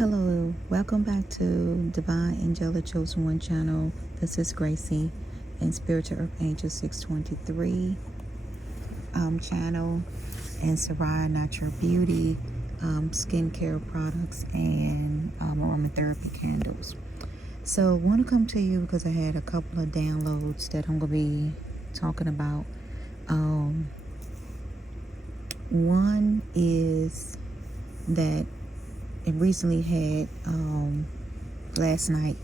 Hello, welcome back to Divine Angelic Chosen One channel. This is Gracie and Spiritual Earth Angel 623 channel, and Sarai Natural Beauty skincare products and aromatherapy candles. So I want to come to you because I had a couple of downloads that I'm going to be talking about. One is that it recently had last night,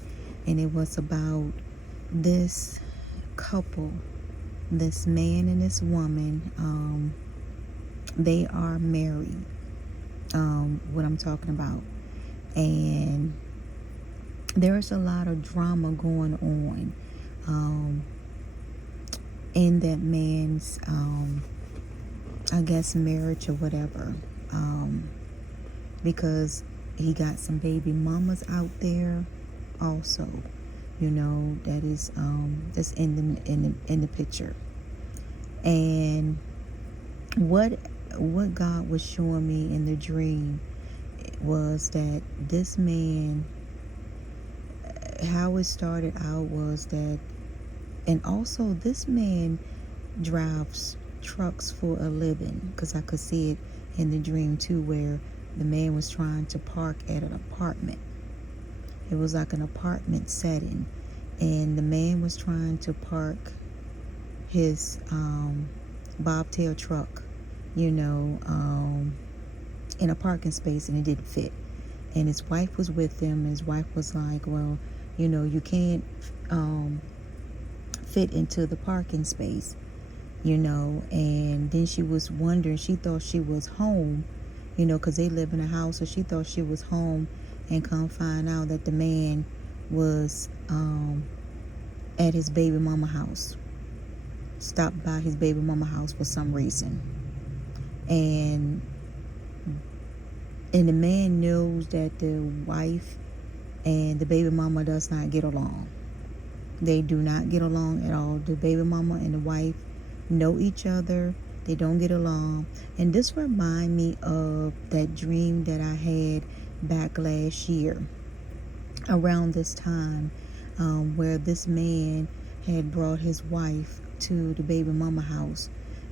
and it was about this couple, this man and this woman. They are married, what I'm talking about, and there's a lot of drama going on in that man's I guess marriage or whatever, because he got some baby mamas out there also, that is that's in the picture. And what God was showing me in the dream was that this man, how it started out was that, and also this man drives trucks for a living, because I could see it in the dream too, where the man was trying to park at an apartment. It was like an apartment setting, and the man was trying to park his bobtail truck, in a parking space, and it didn't fit. And his wife was with him, and his wife was like, well, you can't fit into the parking space, and then she was wondering, she thought she was home, because they live in a house, so she thought she was home, and come find out that the man was at his baby mama house, stopped by his baby mama house for some reason. And the man knows that the wife and the baby mama does not get along. They do not get along at all. The baby mama and the wife know each other. They don't get along. And this reminds me of that dream that I had back last year around this time, where this man had brought his wife to the baby mama house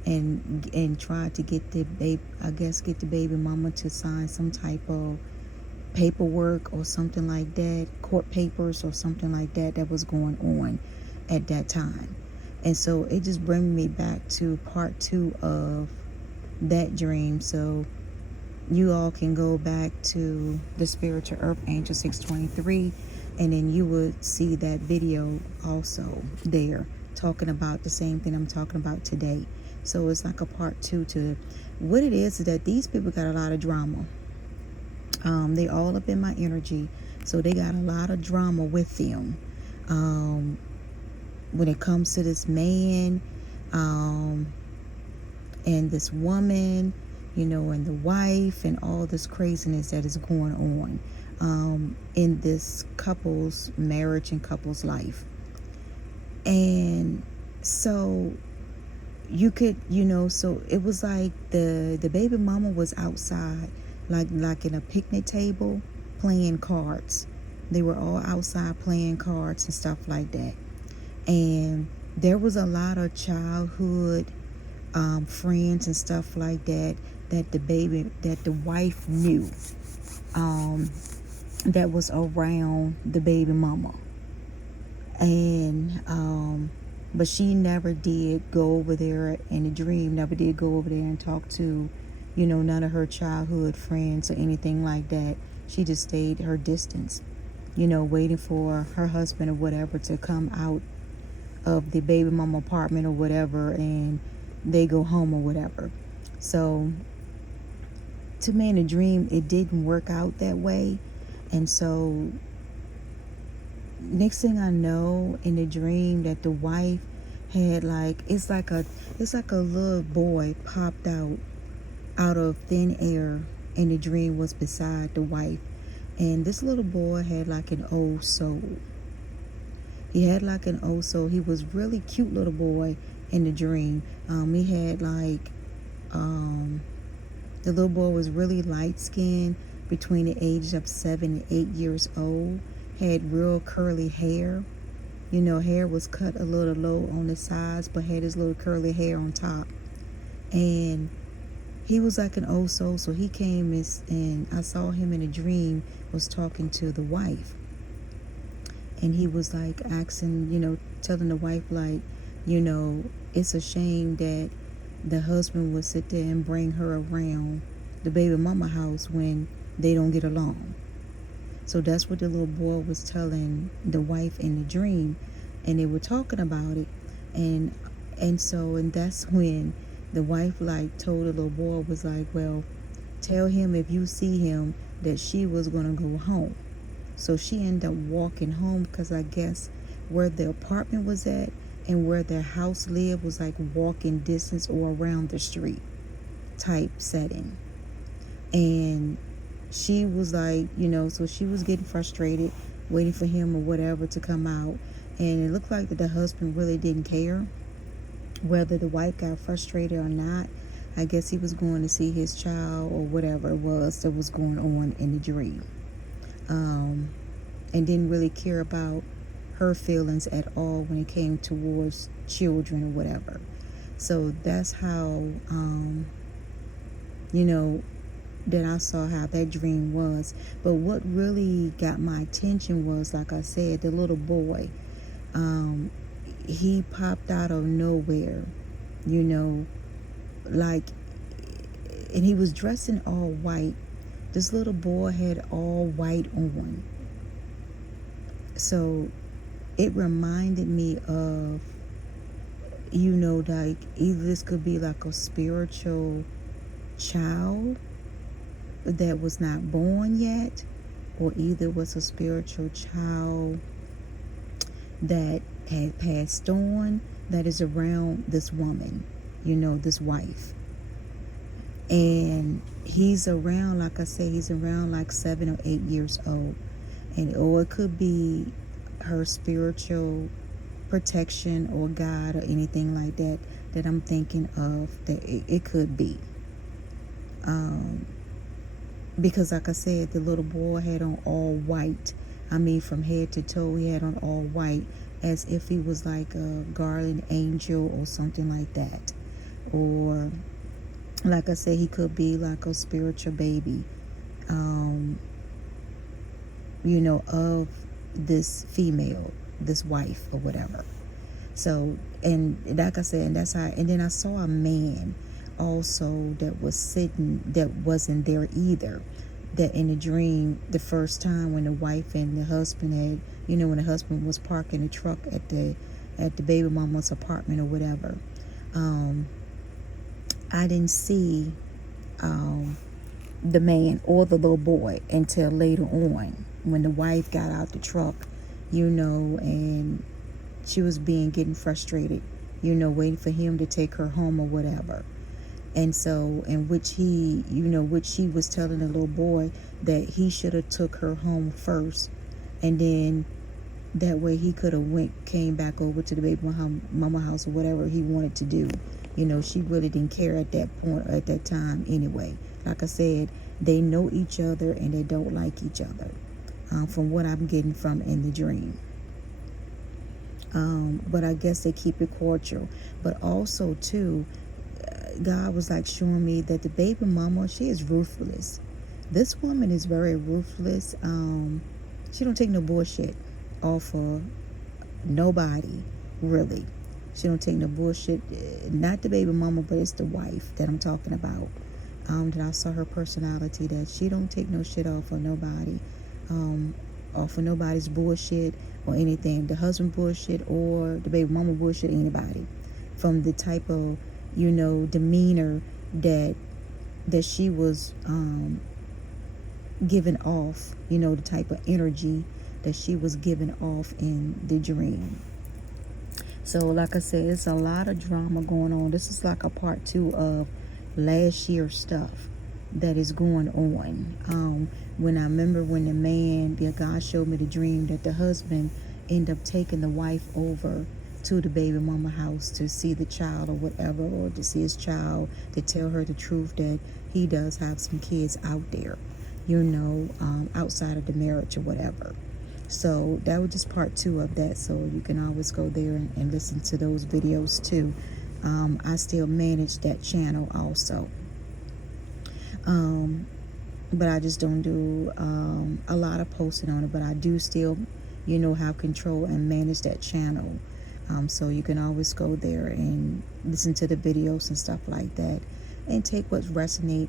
and tried to get the baby mama to sign some type of paperwork or something like that, court papers or something like that was going on at that time. And so it just brings me back to part 2 of that dream. So you all can go back to the Spiritual Earth Angel 623, and then you would see that video also there, talking about the same thing I'm talking about today. So it's like a part 2 to what it is that these people got a lot of drama. They all up in my energy, so they got a lot of drama with them. When it comes to this man and this woman, and the wife, and all this craziness that is going on in this couple's marriage and couple's life. And so you could, so it was like the baby mama was outside, like in a picnic table, playing cards. They were all outside playing cards and stuff like that. And there was a lot of childhood friends and stuff like that that the wife knew, that was around the baby mama. And but she never did go over there in the dream, never did go over there and talk to, none of her childhood friends or anything like that. She just stayed her distance, waiting for her husband or whatever to come out of the baby mama apartment or whatever, and they go home or whatever. So to me in the dream, it didn't work out that way. And so next thing I know, in the dream, that the wife had it's like a little boy popped out of thin air, and the dream was beside the wife. And this little boy had like an old soul. He had like an old soul. He was really cute little boy in the dream. He had the little boy was really light skinned, between the ages of 7 and 8 years old, had real curly hair. Hair was cut a little low on the sides, but had his little curly hair on top. And he was like an old soul, so he came and I saw him in a dream, was talking to the wife. And he was like asking, telling the wife, like, it's a shame that the husband would sit there and bring her around the baby mama house when they don't get along. So that's what the little boy was telling the wife in the dream, and they were talking about it. And that's when the wife like told the little boy, was like, well, tell him if you see him that she was gonna go home. So she ended up walking home, because I guess where the apartment was at and where their house lived was like walking distance or around the street type setting. And she was like, so she was getting frustrated, waiting for him or whatever to come out. And it looked like that the husband really didn't care whether the wife got frustrated or not. I guess he was going to see his child or whatever it was that was going on in the dream. And didn't really care about her feelings at all when it came towards children or whatever. So that's how, that I saw how that dream was. But what really got my attention was, like I said, the little boy. He popped out of nowhere, like, and he was dressed in all white. This little boy had all white on. So it reminded me of, like either this could be like a spiritual child that was not born yet, or either was a spiritual child that had passed on, that is around this woman, this wife. And he's around, like I said, he's around like 7 or 8 years old. Or it could be her spiritual protection or God or anything like that that I'm thinking of, that it could be. Because like I said, the little boy had on all white. I mean, from head to toe, he had on all white, as if he was like a guardian angel or something like that. Or, like I said, he could be like a spiritual baby, of this female, this wife or whatever. So, and like I said, and that's how, and then I saw a man also that was sitting, that wasn't there either, that in the dream, the first time when the wife and the husband had, when the husband was parking the truck at the baby mama's apartment or whatever, I didn't see the man or the little boy until later on, when the wife got out the truck, and she was getting frustrated, waiting for him to take her home or whatever. And so, in which which she was telling the little boy that he should have took her home first, and then that way he could have came back over to the baby mama house or whatever he wanted to do. She really didn't care at that point, at that time anyway. Like I said, they know each other and they don't like each other, from what I'm getting from in the dream. But I guess they keep it cordial. But also too, God was like showing me that the baby mama, she is ruthless. This woman is very ruthless. She don't take no bullshit off of nobody, really. She don't take no bullshit. Not the baby mama, but it's the wife that I'm talking about. That I saw her personality, that she don't take no shit off of nobody, off of nobody's bullshit or anything. The husband bullshit or the baby mama bullshit, anybody. From the type of, demeanor that she was giving off, the type of energy that she was giving off in the dream. So like I said, it's a lot of drama going on. This is like a part 2 of last year's stuff that is going on. When I remember when God showed me the dream that the husband ended up taking the wife over to the baby mama house to see the child or whatever, or to see his child, to tell her the truth that he does have some kids out there. outside of the marriage or whatever. So that was just part 2 of that. So you can always go there and listen to those videos too. I still manage that channel also. But I just don't do a lot of posting on it. But I do still, have control and manage that channel. So you can always go there and listen to the videos and stuff like that, and take what resonate,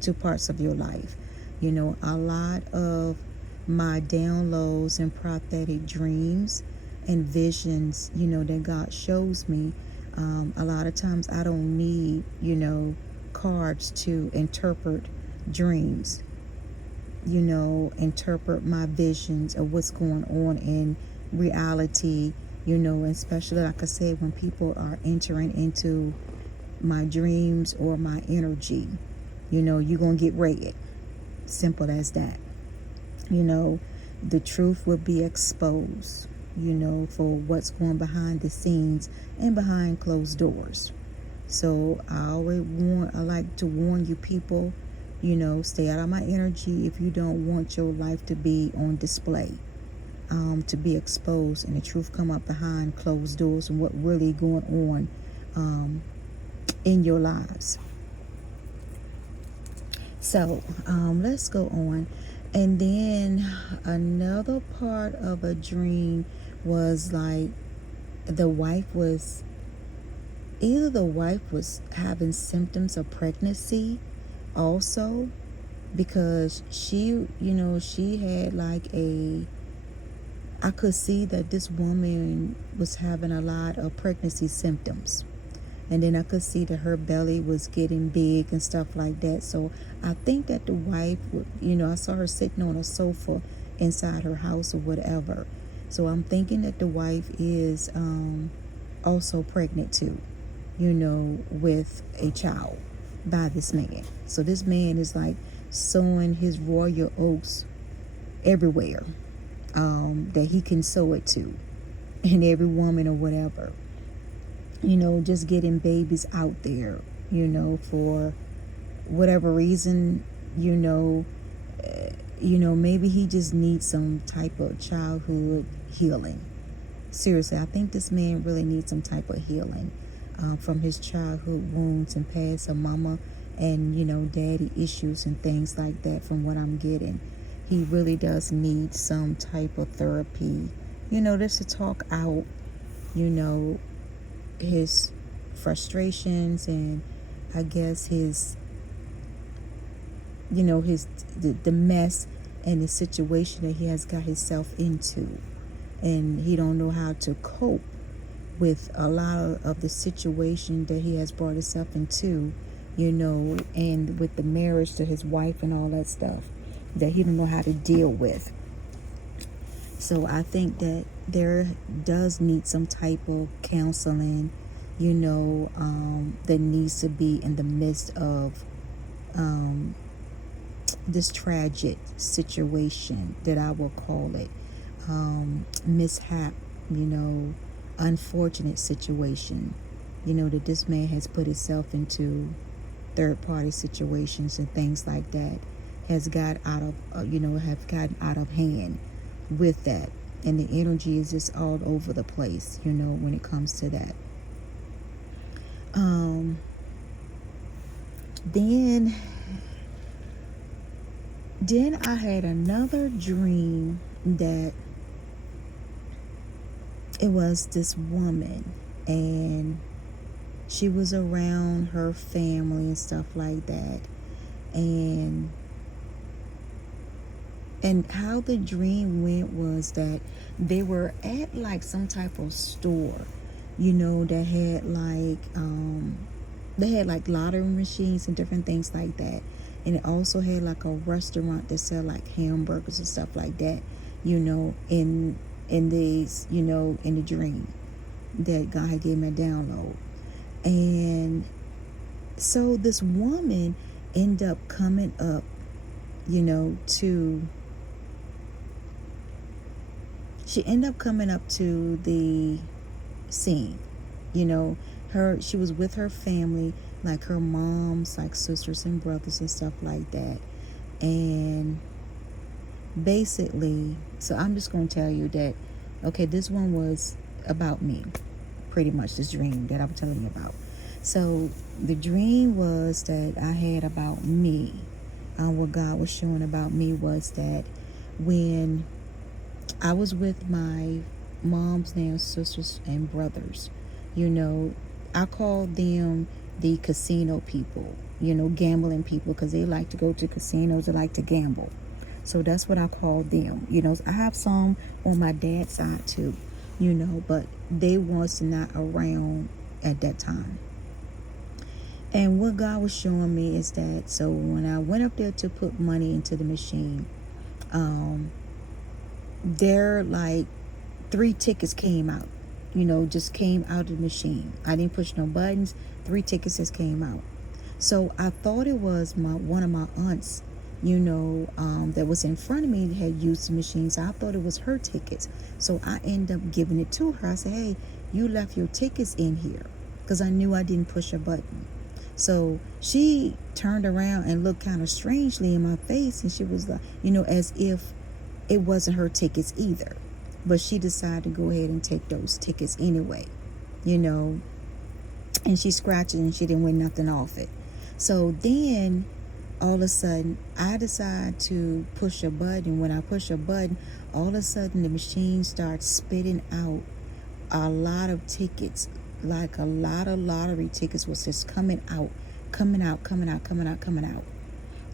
to parts of your life. A lot of my downloads and prophetic dreams and visions, that God shows me, a lot of times I don't need, cards to interpret dreams, interpret my visions of what's going on in reality, and especially, like I said, when people are entering into my dreams or my energy, you're going to get read. Simple as that. The truth will be exposed, for what's going behind the scenes and behind closed doors. So I like to warn you people, stay out of my energy if you don't want your life to be on display, to be exposed, and the truth come up behind closed doors and what really going on in your lives. So let's go on. And then another part of a dream was like the wife was having symptoms of pregnancy also, because she had like I could see that this woman was having a lot of pregnancy symptoms. And then I could see that her belly was getting big and stuff like that. So I think that the wife, I saw her sitting on a sofa inside her house or whatever. So I'm thinking that the wife is also pregnant too, with a child by this man. So this man is like sowing his royal oats everywhere that he can sow it to, and every woman or whatever. Just getting babies out there, for whatever reason, maybe he just needs some type of childhood healing. Seriously, I think this man really needs some type of healing from his childhood wounds and past, of mama and, daddy issues and things like that. From what I'm getting, he really does need some type of therapy, just to talk out, his frustrations, and I guess his the mess and the situation that he has got himself into, and he don't know how to cope with a lot of the situation that he has brought himself into, and with the marriage to his wife and all that stuff that he don't know how to deal with. So I think that there does need some type of counseling, that needs to be in the midst of this tragic situation that I will call it, mishap, unfortunate situation, that this man has put himself into, third party situations and things like that, has got out of, have gotten out of hand with that. And the energy is just all over the place, when it comes to that. Then I had another dream that it was this woman, and she was around her family and stuff like that. And how the dream went was that they were at like some type of store, that had like they had like lottery machines and different things like that. And it also had like a restaurant that sell like hamburgers and stuff like that, in these, in the dream that God had gave me a download. And so this woman ended up coming up, she ended up coming up to the scene. She was with her family, like her mom's like sisters and brothers and stuff like that. And basically, so I'm just going to tell you that, okay, this one was about me, pretty much, this dream that I'm telling you about. So the dream was that I had about me. What God was showing about me was that when I was with my mom's now sisters and brothers, you know, I called them the casino people, you know, gambling people, because they like to go to casinos, they like to gamble. So that's what I call them. You know, I have some on my dad's side too, you know, but they was not around at that time. And what God was showing me is that, so when I went up there to put money into the machine, there like 3 tickets came out, you know, just came out of the machine. I didn't push no buttons. 3 tickets just came out. So I thought it was one of my aunts, you know, that was in front of me that had used the machine. So I thought it was her tickets. So I ended up giving it to her. I said, hey, you left your tickets in here, because I knew I didn't push a button. So she turned around and looked kind of strangely in my face, and she was like, you know, as if it wasn't her tickets either. But she decided to go ahead and take those tickets anyway, you know. And she scratched it and she didn't win nothing off it. So then all of a sudden I decide to push a button. When I push a button, all of a sudden the machine starts spitting out a lot of tickets, like a lot of lottery tickets was just coming out,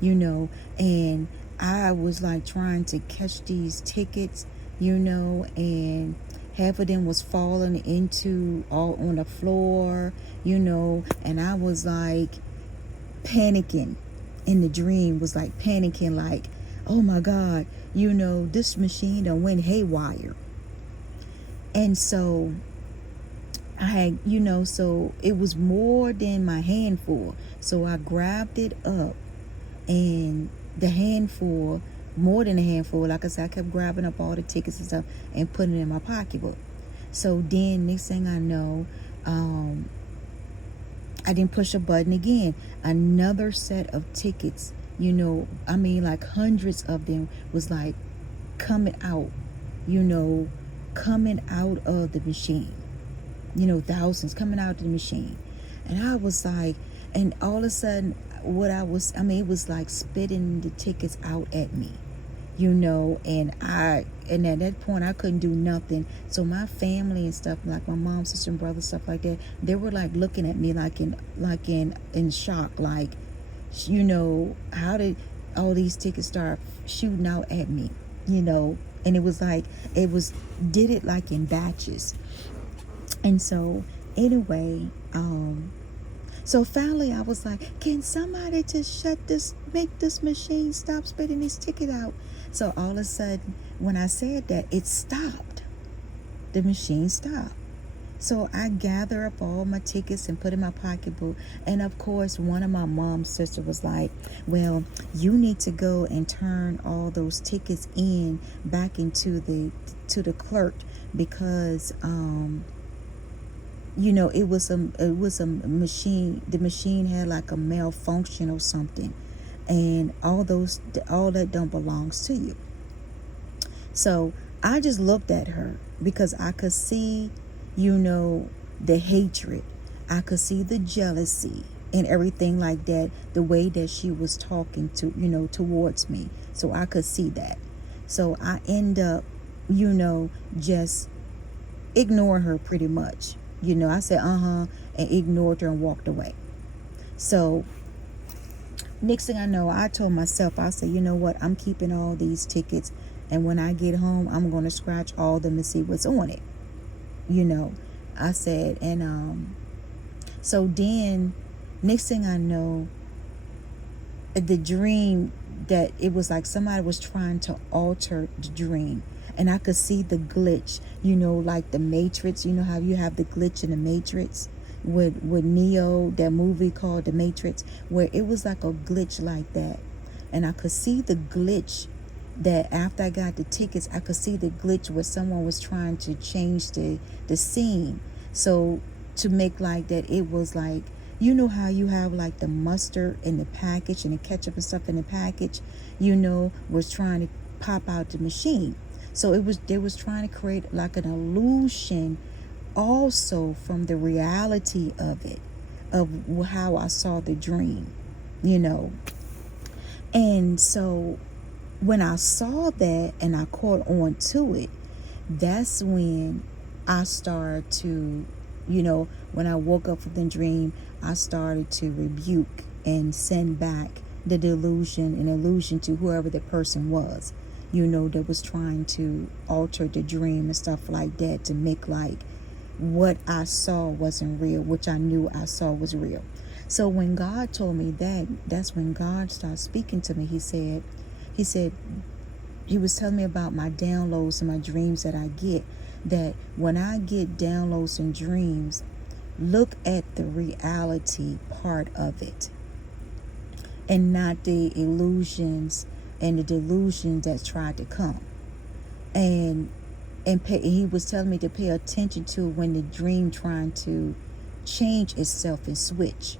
you know. And I was like trying to catch these tickets, you know, and half of them was falling into all on the floor, you know. And I was like panicking in the dream, was like panicking, like, oh my God, you know, this machine done went haywire. And so I had, you know, so it was more than my handful. So I grabbed it up, and the handful, more than a handful, like I said, I kept grabbing up all the tickets and stuff and putting it in my pocketbook. So then next thing I know, I didn't push a button again. Another set of tickets, you know, I mean like hundreds of them was like coming out, you know, coming out of the machine. You know, thousands coming out of the machine. And I was like, and all of a sudden, it was like spitting the tickets out at me, you know. And at that point I couldn't do nothing. So my family and stuff, like my mom, sister and brother, stuff like that, they were like looking at me like in shock, like, you know, how did all these tickets start shooting out at me, you know. And it was like, did it like in batches. And so anyway, so finally I was like, can somebody just make this machine stop spitting this ticket out? So all of a sudden, when I said that, it stopped. The machine stopped. So I gather up all my tickets and put in my pocketbook. And of course, one of my mom's sister was like, well, you need to go and turn all those tickets back into the clerk, because you know, it was a machine. The machine had like a malfunction or something, and all that don't belongs to you. So I just looked at her, because I could see, you know, the hatred. I could see the jealousy and everything like that, the way that she was talking to, you know, towards me. So I could see that. So I end up, you know, just ignoring her pretty much. You know, I said, and ignored her and walked away. So next thing I know, I told myself, I said, you know what? I'm keeping all these tickets. And when I get home, I'm going to scratch all of them and see what's on it. You know, I said, and so then next thing I know, the dream, that it was like somebody was trying to alter the dream. And I could see the glitch, you know, like the Matrix. You know how you have the glitch in the Matrix with Neo, that movie called The Matrix, where it was like a glitch like that. And I could see the glitch that after I got the tickets, I could see the glitch where someone was trying to change the scene. So to make like that, it was like, You know how you have like the mustard in the package and the ketchup and stuff in the package, was trying to pop out the machine. So they was trying to create like an illusion also from the reality of it, of how I saw the dream, you know. And so when I saw that and I caught on to it, that's when I started to, when I woke up from the dream, I started to rebuke and send back the delusion and illusion to whoever the person was, that was trying to alter the dream and stuff like that to make like what I saw wasn't real, which I knew I saw was real. So when God told me that, that's when God started speaking to me. He said, he was telling me about my downloads and my dreams that I get. That when I get downloads and dreams, look at the reality part of it and not the illusions and the delusions that tried to come. And he was telling me to pay attention to when the dream trying to change itself and switch.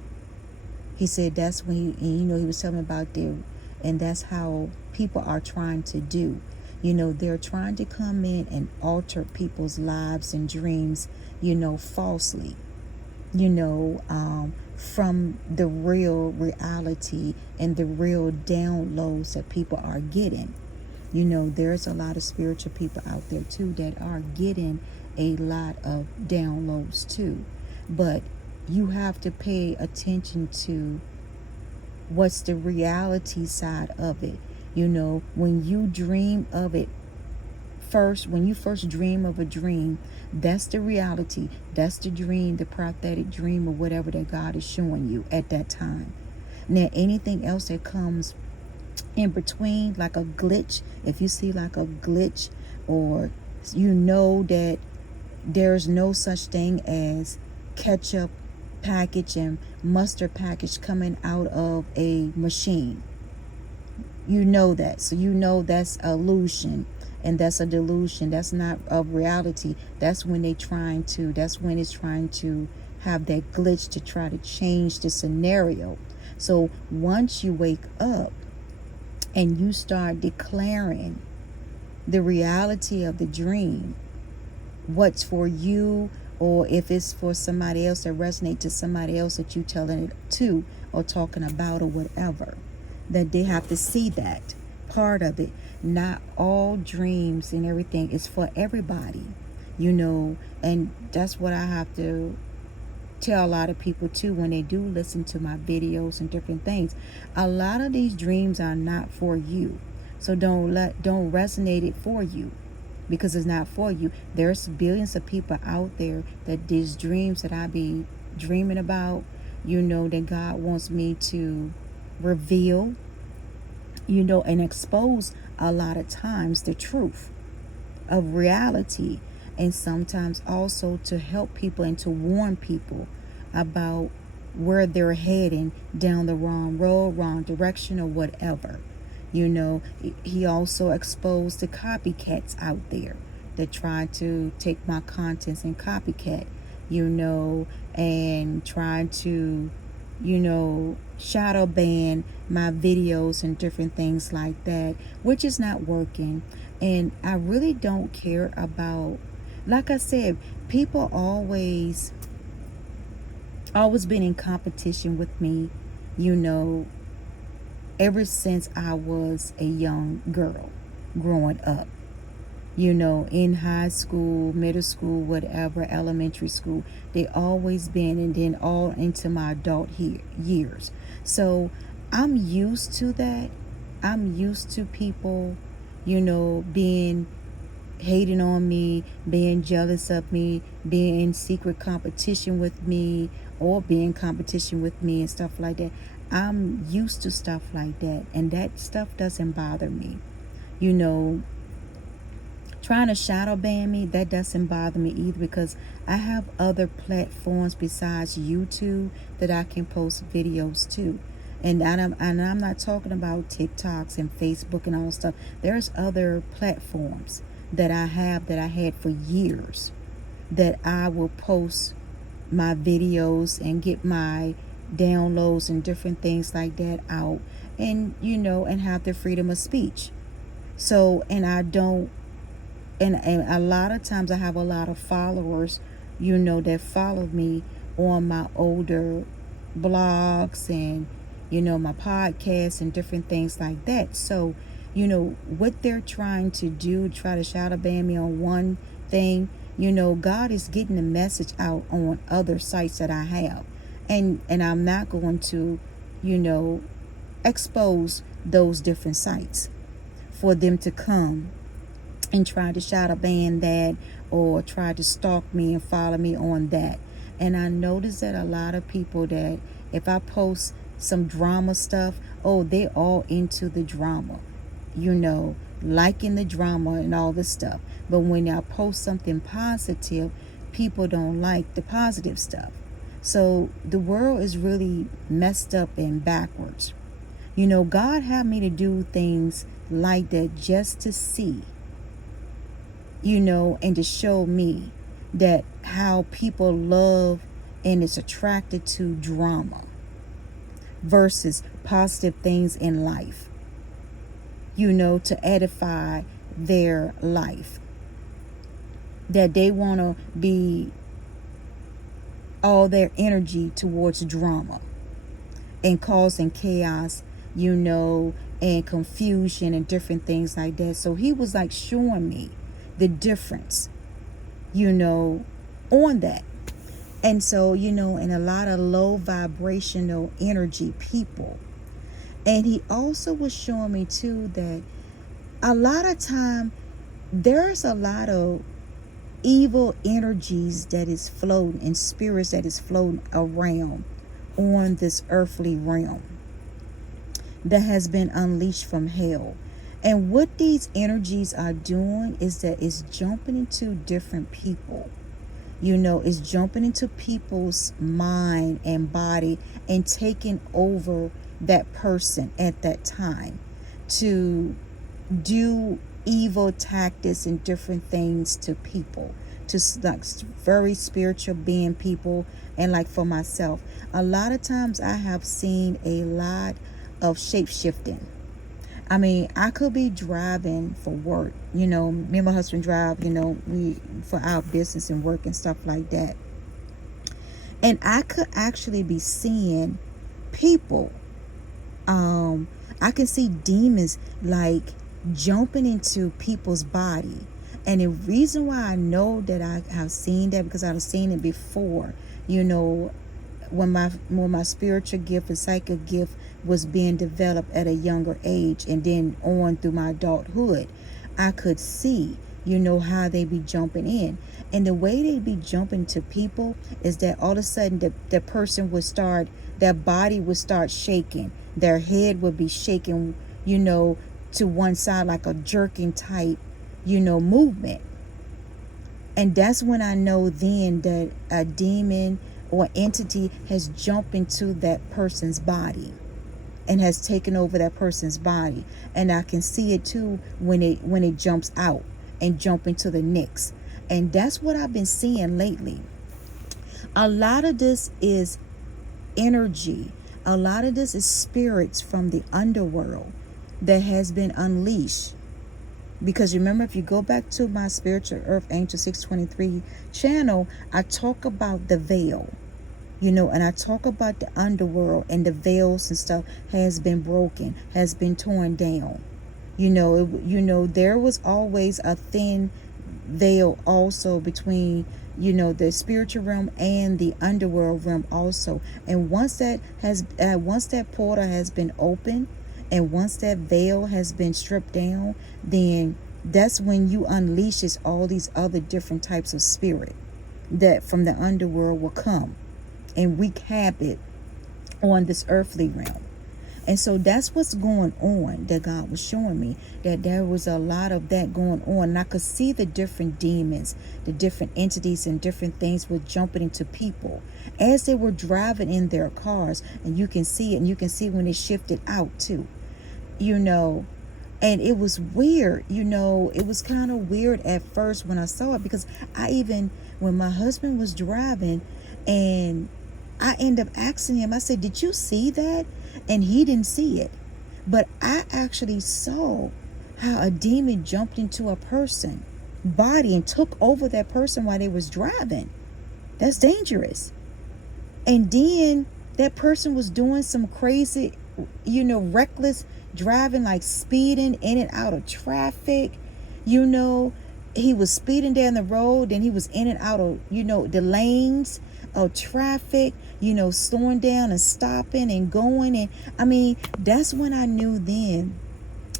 He said that's when he was telling me about and that's how people are trying to do. They're trying to come in and alter people's lives and dreams, falsely, from the real reality and the real downloads that people are getting. There's a lot of spiritual people out there too that are getting a lot of downloads too. But you have to pay attention to what's the reality side of it. When you dream of it first, when you first dream of a dream, that's the reality. That's the dream, the prophetic dream, or whatever that God is showing you at that time. Now, anything else that comes in between, like a glitch, if you see like a glitch, or that there's no such thing as ketchup package and mustard package coming out of a machine. That. So that's illusion and that's a delusion. That's not of reality. That's when it's trying to have that glitch to try to change the scenario. So once you wake up and you start declaring the reality of the dream, what's for you, or if it's for somebody else that resonates to somebody else that you telling it to or talking about or whatever, that they have to see that part of it. Not all dreams and everything is for everybody, and that's what I have to tell a lot of people too when they do listen to my videos and different things. A lot of these dreams are not for you, so don't resonate it for you, because it's not for you. There's billions of people out there that these dreams that I be dreaming about, that God wants me to reveal, and expose a lot of times the truth of reality, and sometimes also to help people and to warn people about where they're heading down the wrong road, wrong direction, or whatever. He also exposed the copycats out there that try to take my contents and copycat, and try to, shadow ban my videos and different things like that, which is not working. And I really don't care about, like I said, people always been in competition with me, ever since I was a young girl growing up, in high school, middle school, whatever, elementary school. They always been, and then all into my adult years. So I'm used to that. I'm used to people, being hating on me, being jealous of me, being in secret competition with me, or being in competition with me and stuff like that. I'm used to stuff like that, and that stuff doesn't bother me. Trying to shadow ban me, that doesn't bother me either, because I have other platforms besides YouTube that I can post videos to. And I'm not talking about TikToks and Facebook and all stuff. There's other platforms that I had for years that I will post my videos and get my downloads and different things like that out, and and have their freedom of speech. So, and I don't, and a lot of times I have a lot of followers, that follow me on my older blogs and my podcasts and different things like that. So, what they're trying to do, try to shadow ban me on one thing, God is getting the message out on other sites that I have. And I'm not going to, expose those different sites for them to come and try to shadow ban that, or try to stalk me and follow me on that. And I notice that a lot of people, that if I post some drama stuff, oh, they're all into the drama, liking the drama and all this stuff. But when I post something positive, people don't like the positive stuff. So the world is really messed up and backwards. God had me to do things like that just to see, and to show me that how people love and is attracted to drama versus positive things in life, to edify their life. That they want to be all their energy towards drama and causing chaos, and confusion and different things like that. So he was like showing me the difference, on that. And so, and a lot of low vibrational energy people. And he also was showing me too that a lot of time there's a lot of evil energies that is floating, and spirits that is floating around on this earthly realm that has been unleashed from hell. And what these energies are doing is that it's jumping into different people. It's jumping into people's mind and body and taking over that person at that time to do evil tactics and different things to people, to like very spiritual being people. And like for myself, a lot of times I have seen a lot of shape shifting. I mean, I could be driving for work, me and my husband drive, we for our business and work and stuff like that. And I could actually be seeing people, I can see demons like jumping into people's body. And the reason why I know that I have seen that, because I've seen it before, when my spiritual gift and psychic gift was being developed at a younger age, and then on through my adulthood, I could see, how they be jumping in. And the way they be jumping to people is that all of a sudden the person would start, their body would start shaking, their head would be shaking, to one side, like a jerking type, movement. And that's when I know then that a demon or entity has jumped into that person's body and has taken over that person's body. And I can see it too when it jumps out and jump into the next. And that's what I've been seeing lately. A lot of this is energy. A lot of this is spirits from the underworld that has been unleashed. Because remember, if you go back to my Spiritual Earth Angel 623 channel, I talk about the veil, and I talk about the underworld, and the veils and stuff has been broken, has been torn down. There was always a thin veil also between, the spiritual realm and the underworld realm also. And once that portal has been opened, and once that veil has been stripped down, then that's when you unleashes all these other different types of spirit that from the underworld will come and wreak havoc on this earthly realm. And so that's what's going on, that God was showing me, that there was a lot of that going on. And I could see the different demons, the different entities and different things were jumping into people as they were driving in their cars. And you can see it, and you can see when it shifted out too, And it was weird, it was kind of weird at first when I saw it, because when my husband was driving, and I end up asking him, I said, did you see that? And he didn't see it. But I actually saw how a demon jumped into a person body and took over that person while they was driving. That's dangerous. And then that person was doing some crazy, reckless driving, like speeding in and out of traffic. He was speeding down the road, and he was in and out of, the lanes of traffic, slowing down and stopping and going. And I mean, that's when I knew then.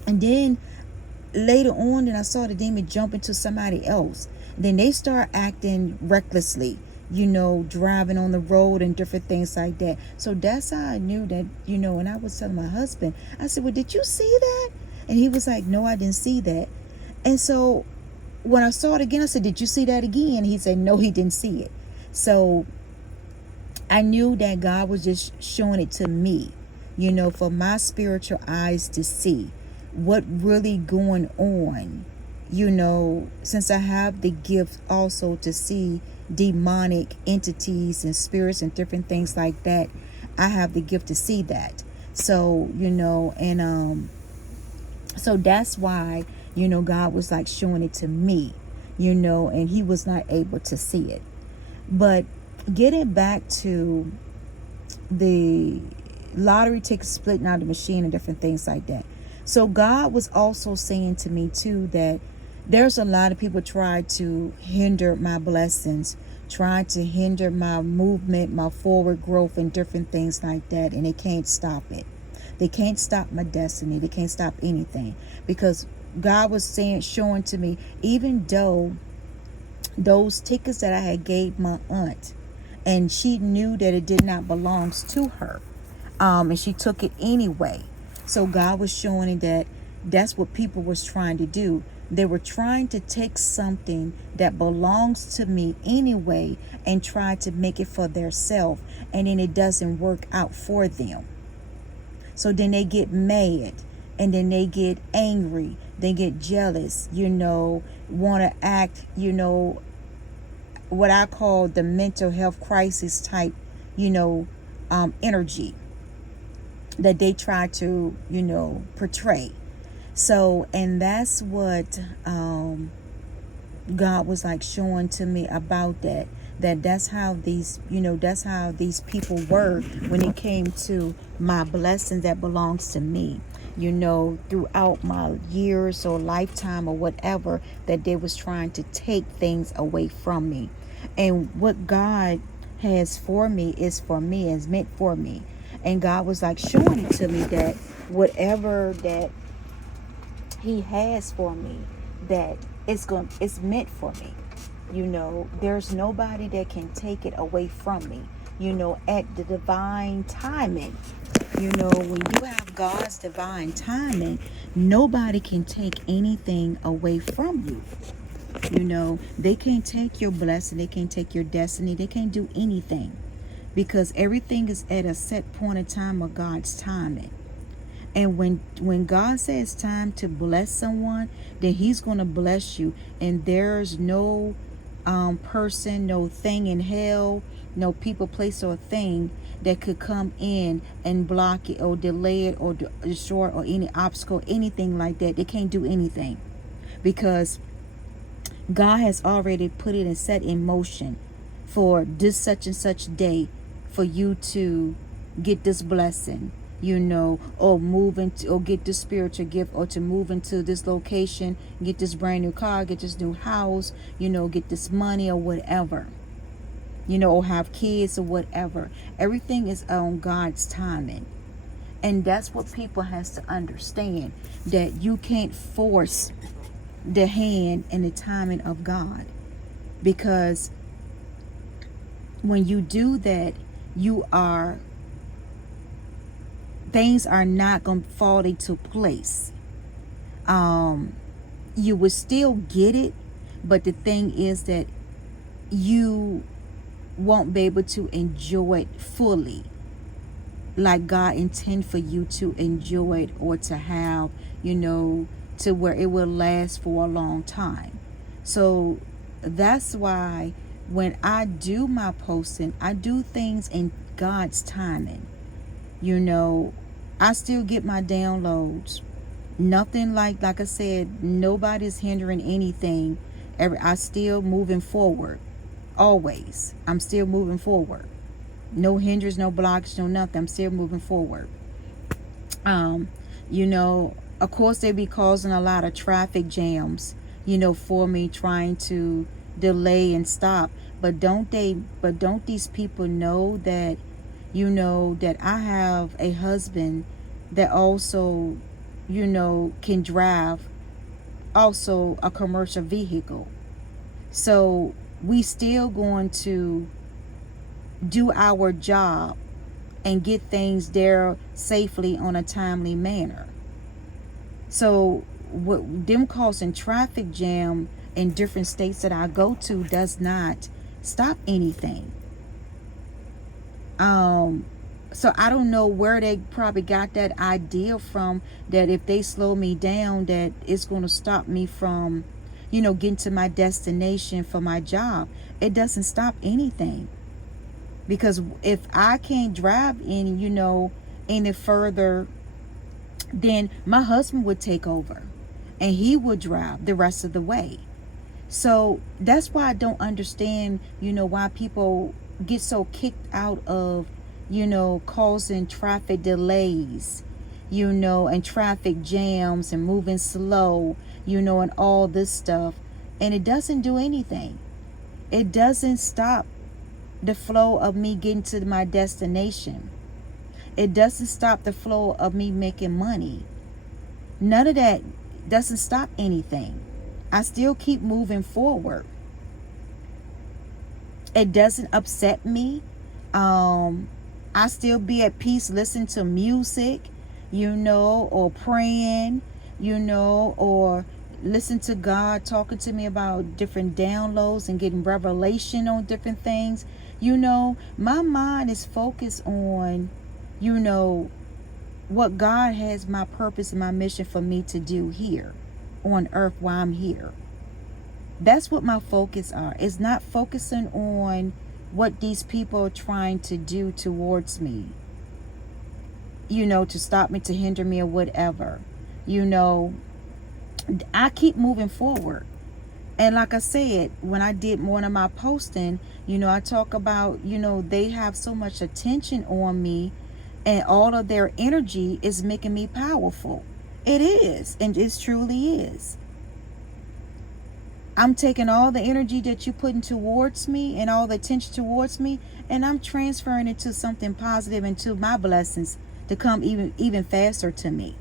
And then later on, then I saw the demon jump into somebody else. Then they start acting recklessly, driving on the road and different things like that. So that's how I knew that, and I was telling my husband, I said, well, did you see that? And he was like, no, I didn't see that. And so when I saw it again, I said, did you see that again? He said, no, he didn't see it. So I knew that God was just showing it to me, for my spiritual eyes to see what really going on, since I have the gift also to see demonic entities and spirits and different things like that. I have the gift to see that. So, and so that's why, God was like showing it to me, and he was not able to see it. But getting back to the lottery tickets splitting out the machine and different things like that. So God was also saying to me too that there's a lot of people try to hinder my blessings, try to hinder my movement, my forward growth and different things like that. And they can't stop it. They can't stop my destiny. They can't stop anything, because God was showing to me, even though those tickets that I had gave my aunt, and she knew that it did not belong to her, and she took it anyway. So God was showing it that that's what people was trying to do. They were trying to take something that belongs to me anyway and try to make it for theirself, and then it doesn't work out for them. So then they get mad, and then they get angry, they get jealous, want to act, what I call the mental health crisis type, energy that they try to, portray. So, and that's what God was like showing to me about that's how these, that's how these people were when it came to my blessing that belongs to me, throughout my years or lifetime or whatever, that they was trying to take things away from me. And what God has for me is for me, is meant for me. And God was like showing it to me that whatever that he has for me, that it's meant for me. There's nobody that can take it away from me, at the divine timing. When you have God's divine timing, nobody can take anything away from you. They can't take your blessing, they can't take your destiny, they can't do anything, because everything is at a set point in time of God's timing. And when God says time to bless someone, then he's going to bless you. And there's no person, no thing in hell, no people, place, or thing that could come in and block it or delay it or destroy it, or any obstacle, anything like that. They can't do anything, because God has already put it and set in motion for this such and such day for you to get this blessing, or move into, or get this spiritual gift, or to move into this location, get this brand new car, get this new house, get this money or whatever, or have kids or whatever. Everything is on God's timing. And that's what people has to understand, that you can't force the hand and the timing of God, because when you do that, things are not going to fall into place. You will still get it, but the thing is that you won't be able to enjoy it fully like God intended for you to enjoy it, or to have, to where it will last for a long time. So that's why when I do my posting, I do things in God's timing. You know, I still get my downloads. Nothing like I said, nobody's hindering anything. I still moving forward. Always. I'm still moving forward. No hindrance, no blocks, no nothing. I'm still moving forward. You know, of course they be causing a lot of traffic jams, you know, for me, trying to delay and stop. But don't these people know that, you know, that I have a husband that also, you know, can drive also a commercial vehicle. So we still going to do our job and get things there safely on a timely manner. So what them causing traffic jam in different states that I go to does not stop anything. So I don't know where they probably got that idea from, that if they slow me down, that it's going to stop me from, you know, getting to my destination for my job. It doesn't stop anything. Because if I can't drive any, you know, any further, then my husband would take over and he would drive the rest of the way. So that's why I don't understand, you know, why people get so kicked out of, you know, causing traffic delays, you know, and traffic jams and moving slow, you know, and all this stuff. And it doesn't do anything. It doesn't stop the flow of me getting to my destination. It doesn't stop the flow of me making money. None of that doesn't stop anything. I still keep moving forward. It doesn't upset me. I still be at peace listening to music, you know, or praying, you know, or listen to God talking to me about different downloads and getting revelation on different things. You know, my mind is focused on, you know, what God has my purpose and my mission for me to do here on earth while I'm here. That's what my focus are. It's not focusing on what these people are trying to do towards me, you know, to stop me, to hinder me, or whatever. You know, I keep moving forward. And like I said, when I did one of my posting, you know, I talk about, you know, they have so much attention on me, and all of their energy is making me powerful. It is, and it truly is. I'm taking all the energy that you're putting towards me and all the attention towards me, and I'm transferring it to something positive and to my blessings to come even faster to me.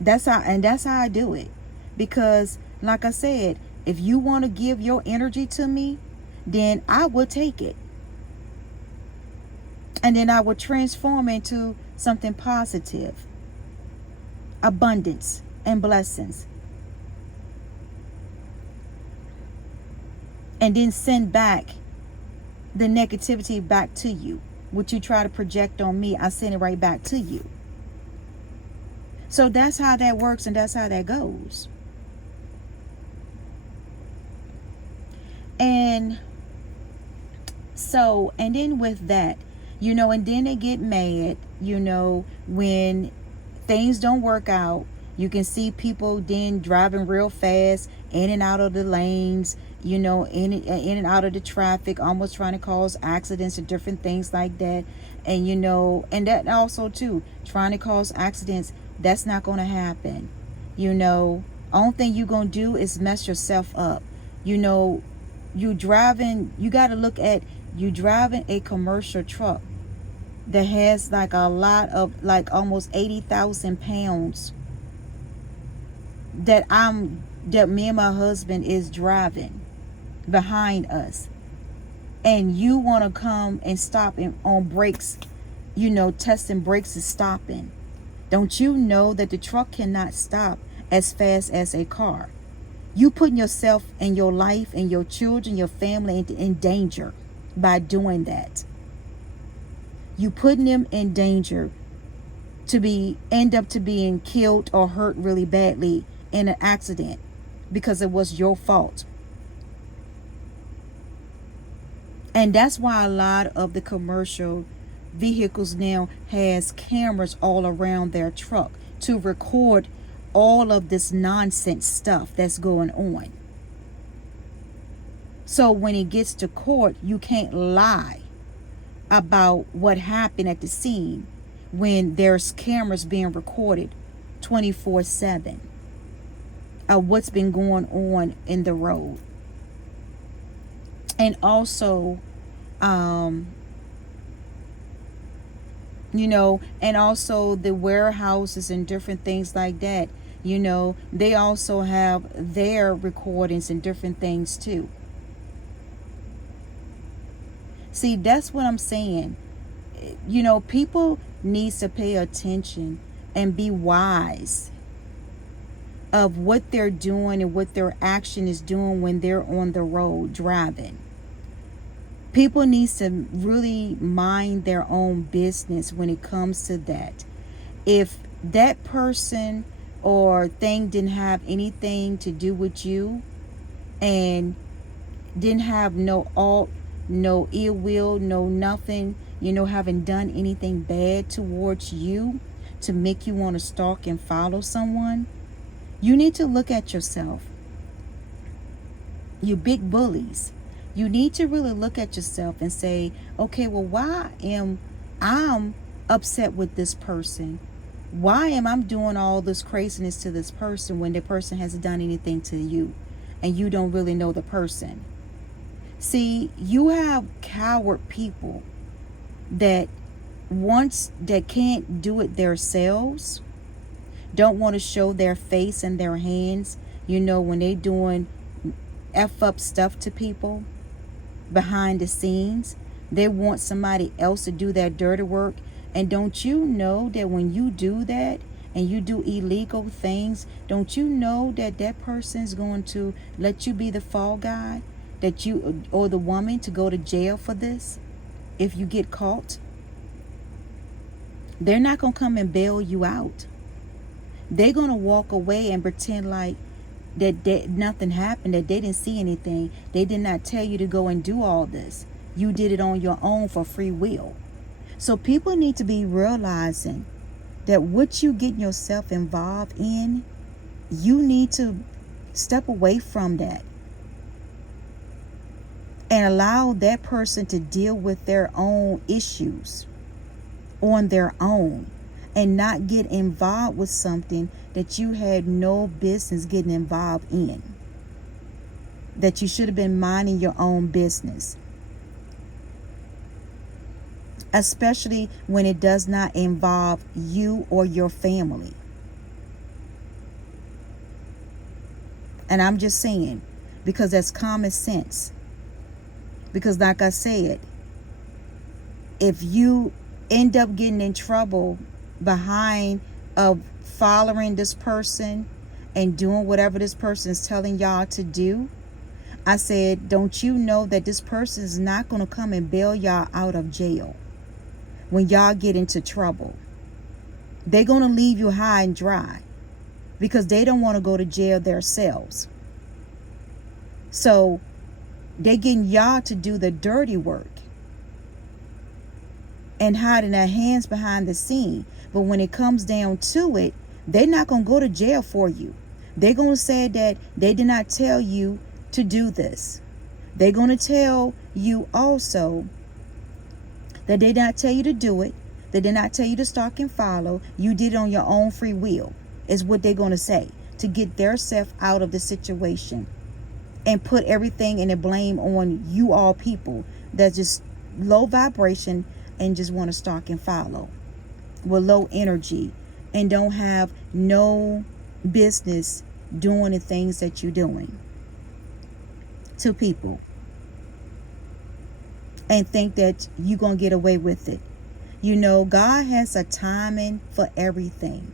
That's how I do it. Because like I said, if you want to give your energy to me, then I will take it. And then I will transform it into something positive. Abundance and blessings. And then send back the negativity back to you. What you try to project on me, I send it right back to you. So that's how that works, and that's how that goes. And so, and then with that, you know, and then they get mad, you know, when things don't work out. You can see people then driving real fast in and out of the lanes, you know, in and out of the traffic, almost trying to cause accidents and different things like that. And, you know, and that also too, trying to cause accidents, that's not going to happen. You know, only thing you're going to do is mess yourself up. You know, you got to look at, you driving a commercial truck that has like a lot of, like almost 80,000 pounds that me and my husband is driving behind us. And you want to come and stop on brakes, you know, testing brakes and stopping. Don't you know that the truck cannot stop as fast as a car? You putting yourself and your life and your children, your family in danger by doing that. You putting them in danger to end up being killed or hurt really badly in an accident because it was your fault. And that's why a lot of the commercial vehicles now has cameras all around their truck to record all of this nonsense stuff that's going on. So when it gets to court, you can't lie about what happened at the scene when there's cameras being recorded 24/7 of what's been going on in the road. And also, and also the warehouses and different things like that, they also have their recordings and different things too. See, that's what I'm saying. People needs to pay attention and be wise of what they're doing and what their action is doing when they're on the road driving. People needs to really mind their own business when it comes to that. If that person or thing didn't have anything to do with you and didn't have no ill will, no nothing, haven't done anything bad towards you to make you want to stalk and follow someone, you need to look at yourself. You big bullies. You need to really look at yourself and say, okay, well, why am I upset with this person? Why am I doing all this craziness to this person when the person hasn't done anything to you and you don't really know the person? See, you have coward people that can't do it themselves, don't want to show their face and their hands, when they doing F up stuff to people behind the scenes. They want somebody else to do that dirty work. And don't you know that when you do that and you do illegal things, don't you know that that person's going to let you be the fall guy, that you or the woman to go to jail for this if you get caught? They're not going to come and bail you out. They're going to walk away and pretend like that nothing happened, that they didn't see anything. They did not tell you to go and do all this. You did it on your own for free will. So people need to be realizing that what you get yourself involved in, you need to step away from that and allow that person to deal with their own issues on their own, and not get involved with something that you had no business getting involved in, that you should have been minding your own business, especially when it does not involve you or your family. And I'm just saying, because that's common sense. Because like I said, if you end up getting in trouble behind of following this person and doing whatever this person is telling y'all to do, I said, don't you know that this person is not going to come and bail y'all out of jail when y'all get into trouble? They're going to leave you high and dry because they don't want to go to jail themselves. So they're getting y'all to do the dirty work and hiding their hands behind the scene. But when it comes down to it, they're not going to go to jail for you. They're going to say that they did not tell you to do this. They're going to tell you also that they did not tell you to do it. They did not tell you to stalk and follow. You did it on your own free will, is what they're going to say, to get their self out of the situation and put everything and the blame on you all people that's just low vibration and just want to stalk and follow with low energy and don't have no business doing the things that you're doing to people, and think that you're going to get away with it. God has a timing for everything.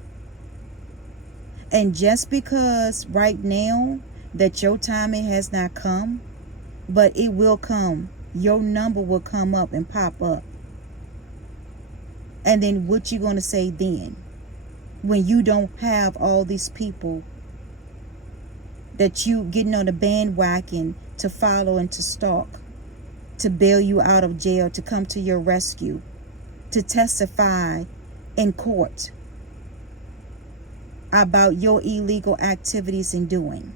And just because right now that your timing has not come, but it will come. Your number will come up and pop up. And then what you going to say then? When you don't have all these people that you getting on the bandwagon to follow and to stalk to bail you out of jail, to come to your rescue, to testify in court about your illegal activities and doing.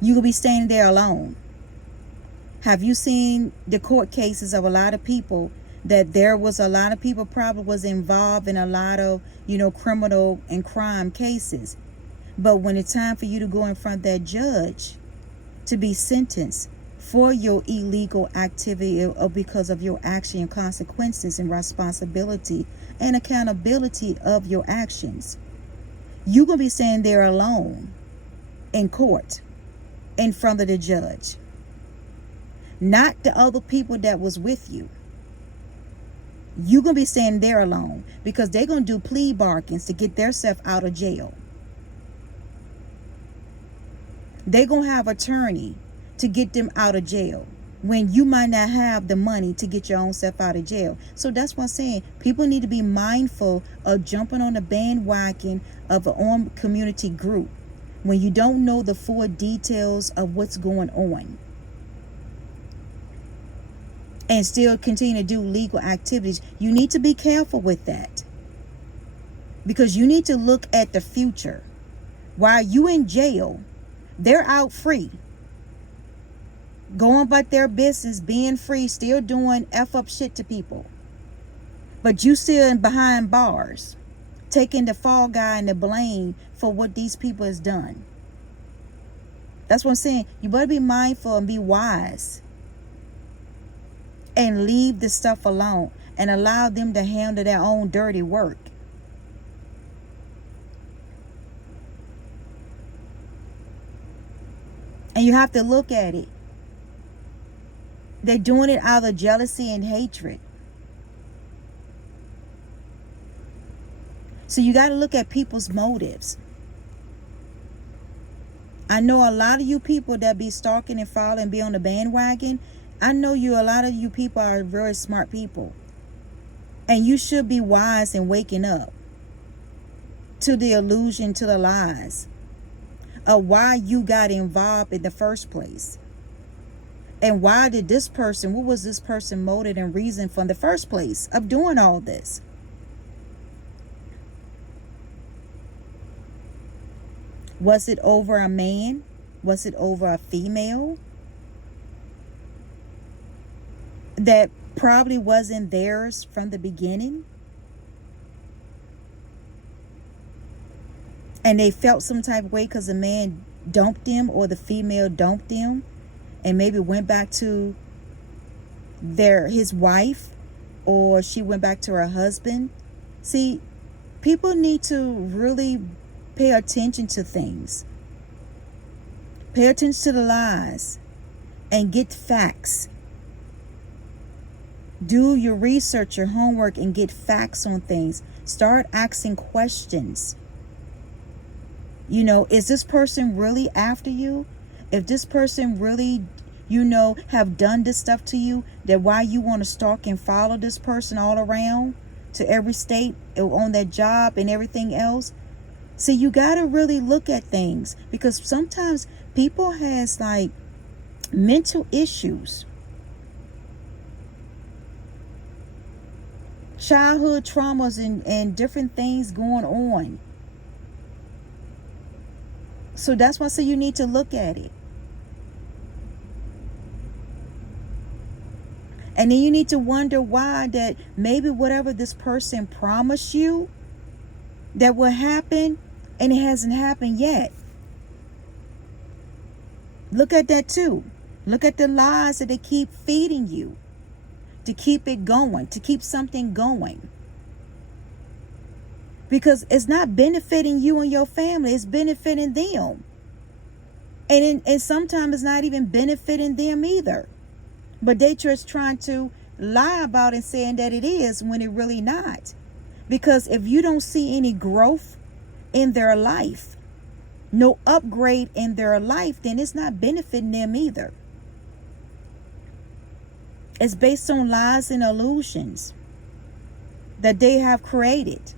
You will be standing there alone. Have you seen the court cases of a lot of people that there was a lot of people probably was involved in a lot of, criminal and crime cases. But when it's time for you to go in front of that judge to be sentenced for your illegal activity or because of your action and consequences and responsibility and accountability of your actions, you're going to be standing there alone in court in front of the judge. Not the other people that was with you. You're going to be standing there alone because they're going to do plea bargains to get themselves out of jail. They're going to have an attorney to get them out of jail when you might not have the money to get your own self out of jail. So that's what I'm saying. People need to be mindful of jumping on the bandwagon of an armed community group when you don't know the full details of what's going on, and still continue to do legal activities. You need to be careful with that, because you need to look at the future. While you in jail, they're out free, going about their business, being free, still doing F up shit to people. But you still behind bars, taking the fall guy and the blame for what these people has done. That's what I'm saying. You better be mindful and be wise. And leave this stuff alone and allow them to handle their own dirty work. And you have to look at it. They're doing it out of jealousy and hatred. So you got to look at people's motives. I know a lot of you people that be stalking and following and be on the bandwagon. I know a lot of you people are very smart people. And you should be wise and waking up to the illusion, to the lies of why you got involved in the first place. And why did this person, what was this person motive and reason from the first place of doing all this? Was it over a man? Was it over a female? That probably wasn't theirs from the beginning, and they felt some type of way because the man dumped them or the female dumped them, and maybe went back to his wife, or she went back to her husband. See, people need to really pay attention to things. Pay attention to the lies and get facts. Do your research, your homework, and get facts on things. Start asking questions. Is this person really after you? If this person really, have done this stuff to you, that why you want to stalk and follow this person all around to every state on that job and everything else? See, you got to really look at things, because sometimes people has like mental issues. Childhood traumas and different things going on. So that's why I say you need to look at it. And then you need to wonder why that maybe whatever this person promised you that will happen, and it hasn't happened yet. Look at that too. Look at the lies that they keep feeding you, to keep it going, to keep something going. Because it's not benefiting you and your family, it's benefiting them. And sometimes it's not even benefiting them either. But they just trying to lie about it, saying that it is when it really not. Because if you don't see any growth in their life, no upgrade in their life, then it's not benefiting them either. It's based on lies and illusions that they have created.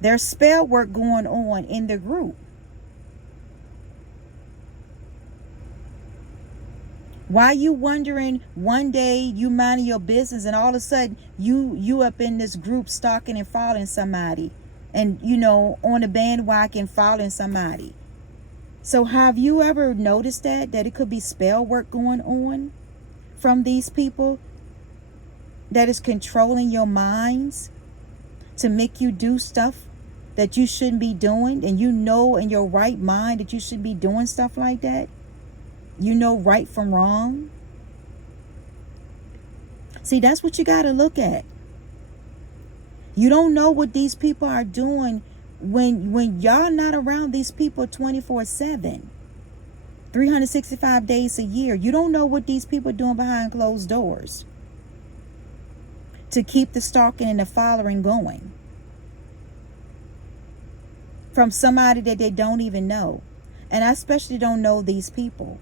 There's spell work going on in the group. Why you wondering one day you minding your business and all of a sudden you up in this group stalking and following somebody, and on a bandwagon following somebody? So have you ever noticed that it could be spell work going on from these people that is controlling your minds to make you do stuff that you shouldn't be doing, and in your right mind that you should be doing stuff like that? Right from wrong. See, that's what you got to look at. You don't know what these people are doing when y'all not around these people 24/7, 365 days a year. You don't know what these people are doing behind closed doors to keep the stalking and the following going from somebody that they don't even know. And I especially don't know these people.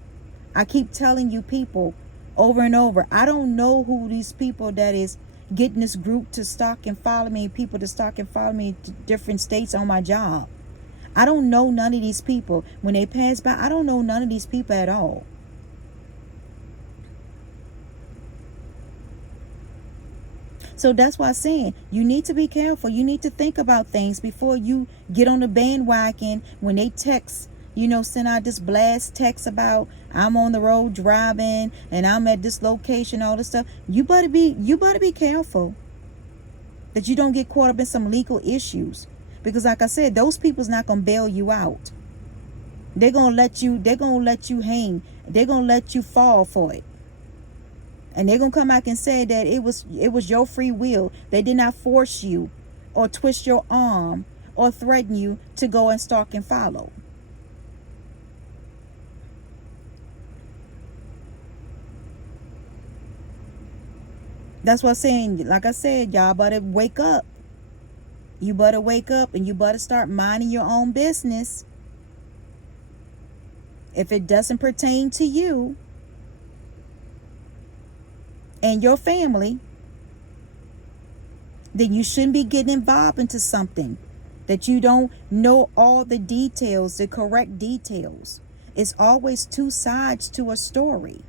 I keep telling you people over and over, I don't know who these people that is getting this group to stalk and follow me, people to stalk and follow me to different states on my job. I don't know none of these people. When they pass by, I don't know none of these people at all. So that's why I'm saying you need to be careful. You need to think about things before you get on the bandwagon. When they text, send out this blast text about I'm on the road driving and I'm at this location, all this stuff. You better be careful that you don't get caught up in some legal issues. Because like I said, those people's not gonna bail you out. They're gonna let you hang. They're gonna let you fall for it. And they're gonna come back and say that it was your free will. They did not force you or twist your arm or threaten you to go and stalk and follow. That's what I'm saying. Like I said, y'all better wake up. You better wake up and you better start minding your own business. If it doesn't pertain to you and your family, then you shouldn't be getting involved into something that you don't know all the details, the correct details. It's always two sides to a story.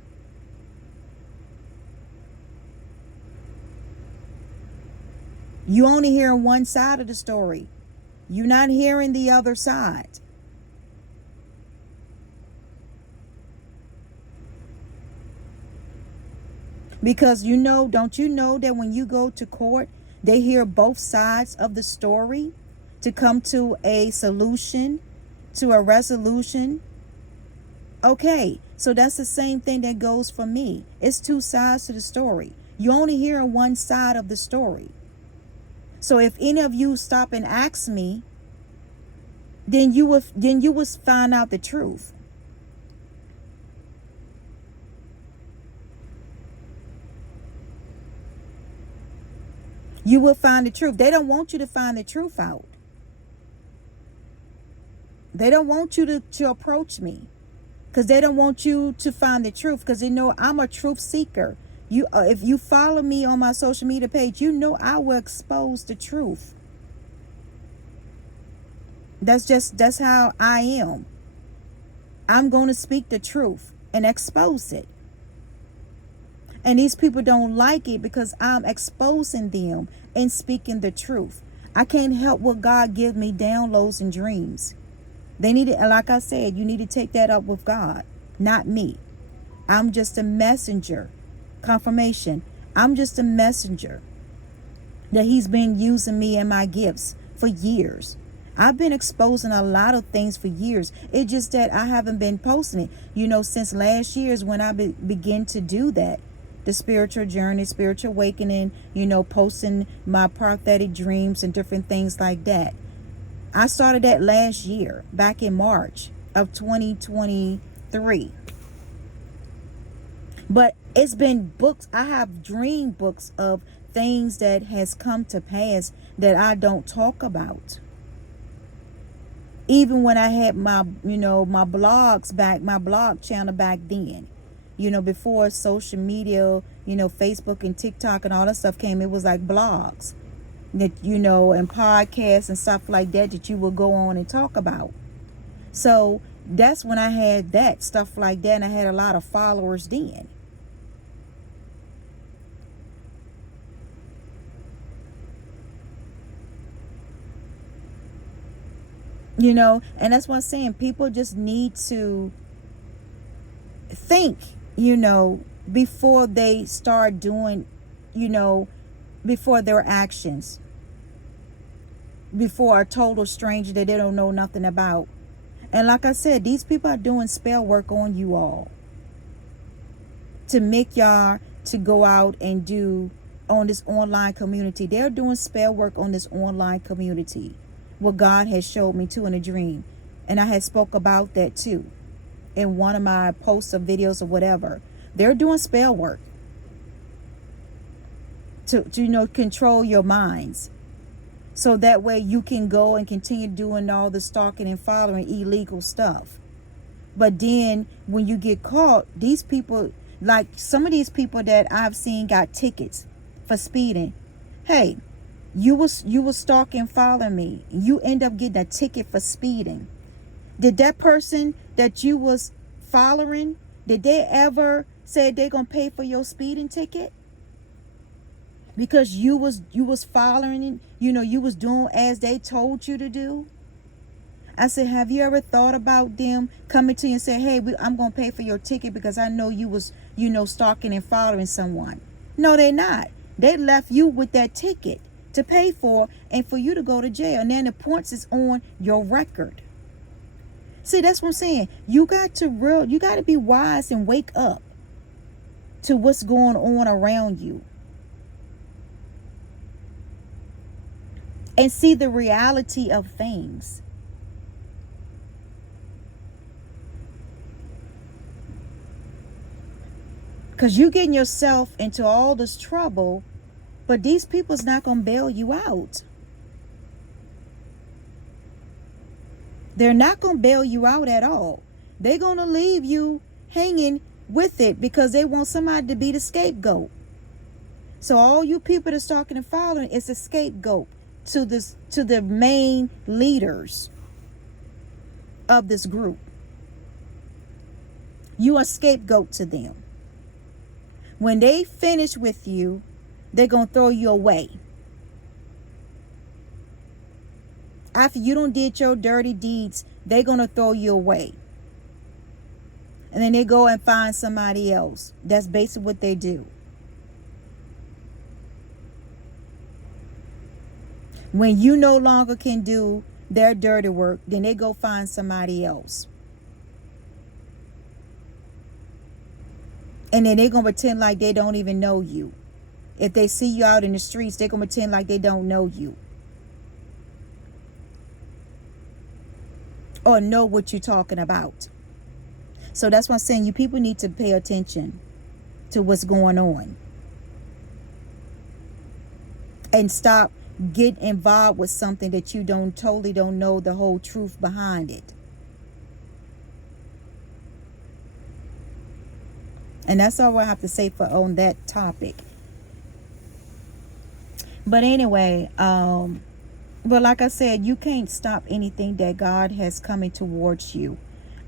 You only hearing one side of the story. You're not hearing the other side. Because don't you know that when you go to court, they hear both sides of the story to come to a solution, to a resolution? Okay, so that's the same thing that goes for me. It's two sides to the story. You only hear one side of the story. So if any of you stop and ask me, then you would find out the truth. You will find the truth. They don't want you to find the truth out. They don't want you to approach me because they don't want you to find the truth, because they know I'm a truth seeker. If you follow me on my social media page, I will expose the truth. That's how I am. I'm going to speak the truth and expose it. And these people don't like it because I'm exposing them and speaking the truth. I can't help what God gives me downloads and dreams. They need to, like I said, you need to take that up with God, not me. I'm just a messenger. Confirmation. I'm just a messenger that he's been using me and my gifts for years. I've been exposing a lot of things for years. It's just that I haven't been posting it. Since last year is when I began to do that. The spiritual journey, spiritual awakening, posting my prophetic dreams and different things like that. I started that last year, back in March of 2023. But it's been books. I have dream books of things that has come to pass that I don't talk about. Even when I had my blogs back, my blog channel back then, before social media, Facebook and TikTok and all that stuff came, it was like blogs that, and podcasts and stuff like that you will go on and talk about. So That's when I had that stuff like that, and I had a lot of followers then. You know, and that's what I'm saying. People just need to think, you know, before they start doing, you know, before their actions, before a total stranger that they don't know nothing about. And like I said, these people are doing spell work on you all to make y'all to go out and do on this online community. They're doing spell work on this online community. What God has showed me too in a dream. And I had spoke about that too in one of my posts or videos or whatever. They're doing spell work to you know, control your minds. So that way you can go and continue doing all the stalking and following illegal stuff. But then when you get caught, these people, like some of these people that I've seen got tickets for speeding. Hey, you was stalking, following me. You end up getting a ticket for speeding. Did that person that you was following, did they ever say they're gonna pay for your speeding ticket? Because you was following, you know, you was doing as they told you to do. I said, have you ever thought about them coming to you and say, hey, I'm going to pay for your ticket because I know you was, you know, stalking and following someone. No, they're not. They left you with that ticket to pay for and for you to go to jail. And then the points is on your record. See, that's what I'm saying. You got to be wise and wake up to what's going on around you. And see the reality of things. Because you're getting yourself into all this trouble, but these people's not going to bail you out. They're not going to bail you out at all. They're going to leave you hanging with it because they want somebody to be the scapegoat. So all you people that's talking and following is a scapegoat to the main leaders of this group. You are scapegoat to them. When they finish with you, they're going to throw you away. After you don't did your dirty deeds, they're going to throw you away. And then they go and find somebody else. That's basically what they do. When you no longer can do their dirty work, then they go find somebody else. And then they're going to pretend like they don't even know you. If they see you out in the streets, they're going to pretend like they don't know you. Or know what you're talking about. So that's why I'm saying you people need to pay attention to what's going on. And stop getting involved with something that you totally don't know the whole truth behind it. And that's all I have to say on that topic. But anyway, but like I said, you can't stop anything that God has coming towards you.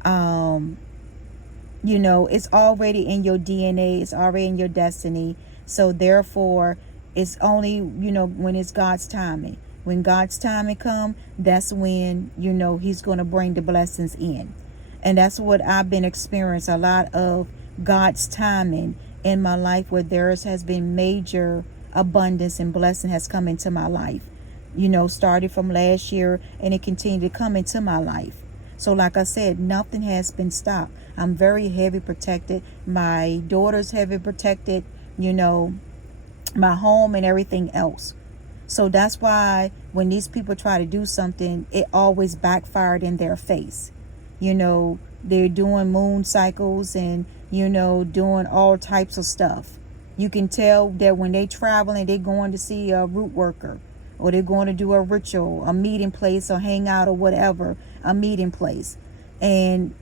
You know, it's already in your DNA. It's already in your destiny. So therefore, it's only, you know, when it's God's timing. When God's timing come, that's when, you know, he's going to bring the blessings in. And that's what I've been experiencing, a lot of God's timing in my life, where there has been major abundance and blessing has come into my life. You know, started from last year, and it continued to come into my life. So like I said, nothing has been stopped. I'm very heavy protected. My daughter's heavy protected, you know, my home and everything else. So that's why when these people try to do something, it always backfired in their face. You know, they're doing moon cycles and, you know, doing all types of stuff. You can tell that when they travel and they're going to see a root worker, or they're going to do a ritual, a meeting place, or hang out, or whatever, a meeting place, and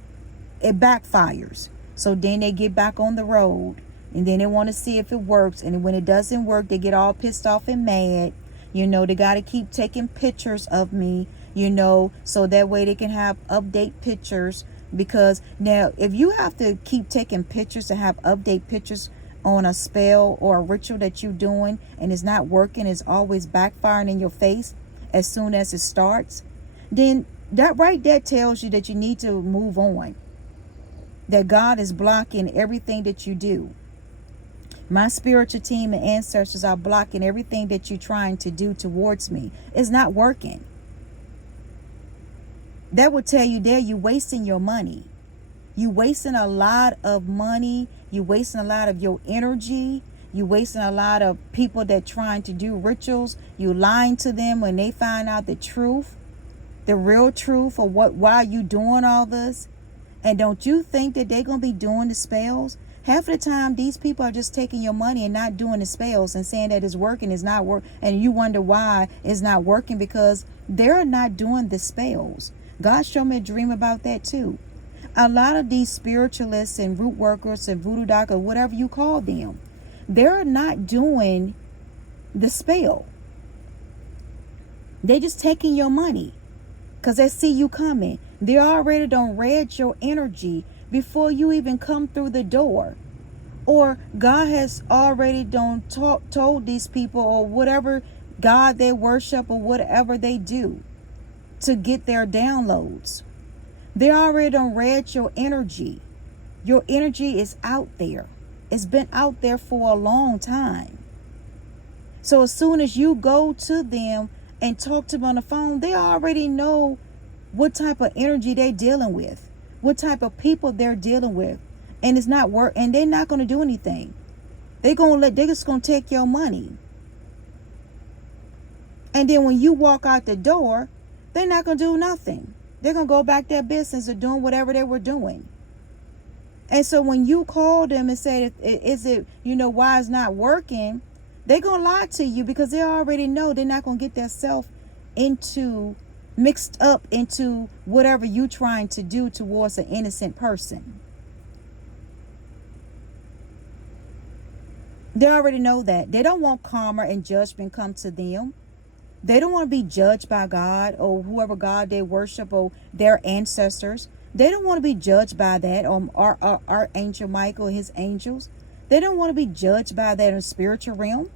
it backfires. So then they get back on the road, and then they want to see if it works. And when it doesn't work, they get all pissed off and mad. You know, they got to keep taking pictures of me, you know, so that way they can have update pictures, Because now, if you have to keep taking pictures to have update pictures on a spell or a ritual that you're doing and it's not working, it's always backfiring in your face as soon as it starts, then that right there tells you that you need to move on. That God is blocking everything that you do. My spiritual team and ancestors are blocking everything that you're trying to do towards me. It's not working. That would tell you there you're wasting your money. You wasting a lot of money. You wasting a lot of your energy. You wasting a lot of people that trying to do rituals. You lying to them when they find out the truth, the real truth of why you doing all this. And don't you think that they're gonna be doing the spells? Half of the time, these people are just taking your money and not doing the spells and saying that it's working, it's not work, and you wonder why it's not working, because they're not doing the spells. God showed me a dream about that too. A lot of these spiritualists and root workers and voodoo doctors, whatever you call them, they're not doing the spell. They're just taking your money because they see you coming. They already done read your energy before you even come through the door. Or God has already done told these people, or whatever God they worship or whatever they do, to get their downloads. They already done read your energy. Your energy is out there. It's been out there for a long time. So as soon as you go to them and talk to them on the phone, they already know what type of energy they're dealing with, what type of people they're dealing with. And it's not work, and they're not going to do anything. They're just going to take your money. And then when you walk out the door, they're not going to do nothing. They're going to go back their business of doing whatever they were doing. And so when you call them and say, is it, why it's not working? They're going to lie to you because they already know they're not going to get themselves mixed up into whatever you're trying to do towards an innocent person. They already know that. They don't want karma and judgment come to them. They don't want to be judged by God or whoever God they worship or their ancestors. They don't want to be judged by that, or Archangel Michael, his angels. They don't want to be judged by that in the spiritual realm.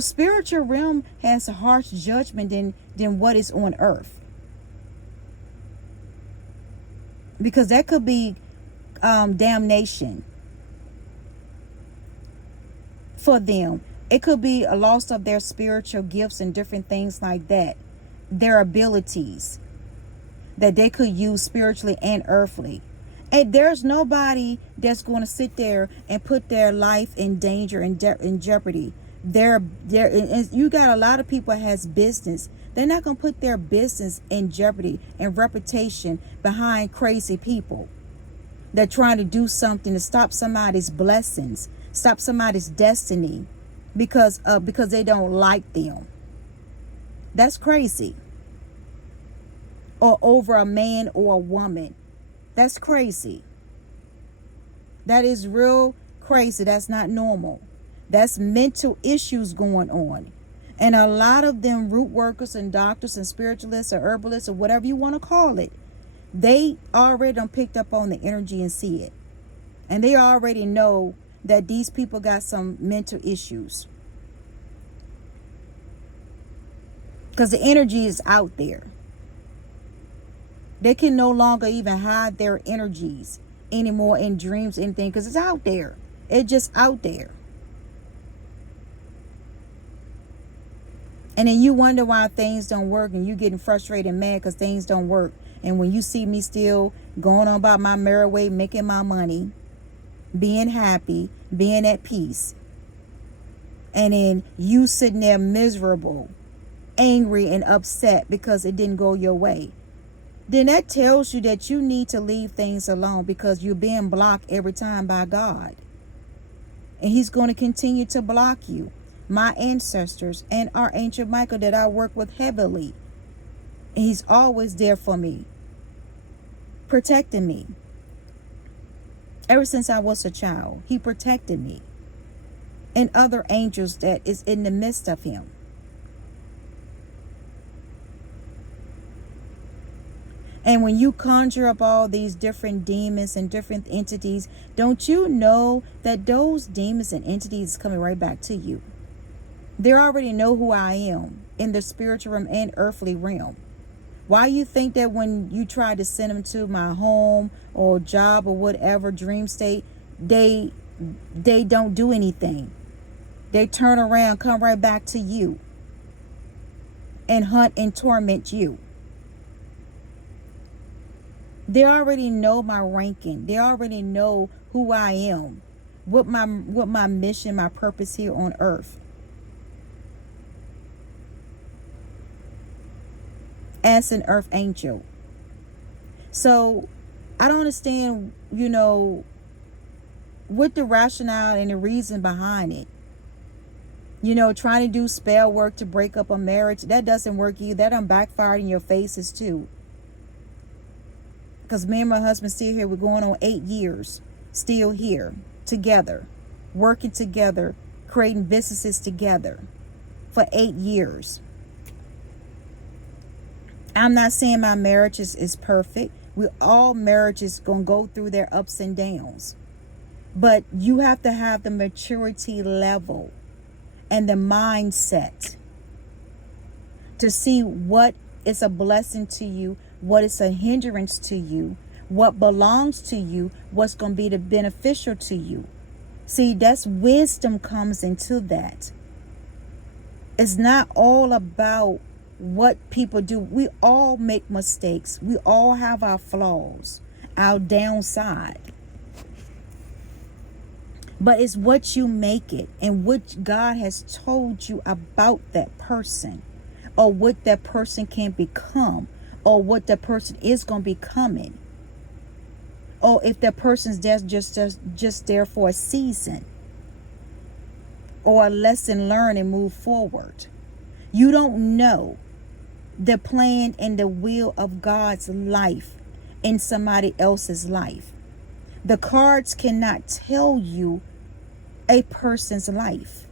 Spiritual realm has a harsh judgment than what is on earth. Because that could be damnation for them. It could be a loss of their spiritual gifts and different things like that. Their abilities that they could use spiritually and earthly. And there's nobody that's going to sit there and put their life in danger and in jeopardy. You got a lot of people that has business. They're not going to put their business in jeopardy and reputation behind crazy people. They're trying to do something to stop somebody's blessings, stop somebody's destiny because they don't like them. That's crazy. Or over a man or a woman. That's crazy. That is real crazy. That's not normal. That's mental issues going on. And a lot of them root workers and doctors and spiritualists or herbalists or whatever you want to call it, they already done picked up on the energy and see it. And they already know that these people got some mental issues. Because the energy is out there. They can no longer even hide their energies anymore in dreams, anything, because it's out there. It's just out there. And then you wonder why things don't work, and you getting frustrated and mad because things don't work. And when you see me still going on about my merry way, making my money, being happy, being at peace, and then you sitting there miserable, angry and upset because it didn't go your way, then that tells you that you need to leave things alone, because you're being blocked every time by God. And he's going to continue to block you. My ancestors and Archangel Michael that I work with heavily, and he's always there for me, protecting me. Ever since I was a child, he protected me. And other angels that is in the midst of him. And when you conjure up all these different demons and different entities, don't you know that those demons and entities is coming right back to you? They already know who I am in the spiritual realm and earthly realm. Why you think that when you try to send them to my home or job or whatever dream state, they don't do anything? They turn around, come right back to you and hunt and torment you. They already know my ranking. They already know who I am, what my mission, my purpose here on earth. As an earth angel. So I don't understand, what the rationale and the reason behind it. Trying to do spell work to break up a marriage, that doesn't work either. That done backfired in your faces too. Because me and my husband still here. We're going on 8 years. Still here. Together. Working together. Creating businesses together. For 8 years. I'm not saying my marriage is perfect. All marriages going to go through their ups and downs. But you have to have the maturity level and the mindset to see what is a blessing to you, what is a hindrance to you, what belongs to you, what's going to be the beneficial to you. See, that's wisdom comes into that. It's not all about what people do. We all make mistakes. We all have our flaws, our downside. But it's what you make it and what God has told you about that person, or what that person can become, or what that person is going to be becoming, or if that person's just there for a season or a lesson learned and move forward. You don't know the plan and the will of God's life in somebody else's life. The cards cannot tell you a person's life.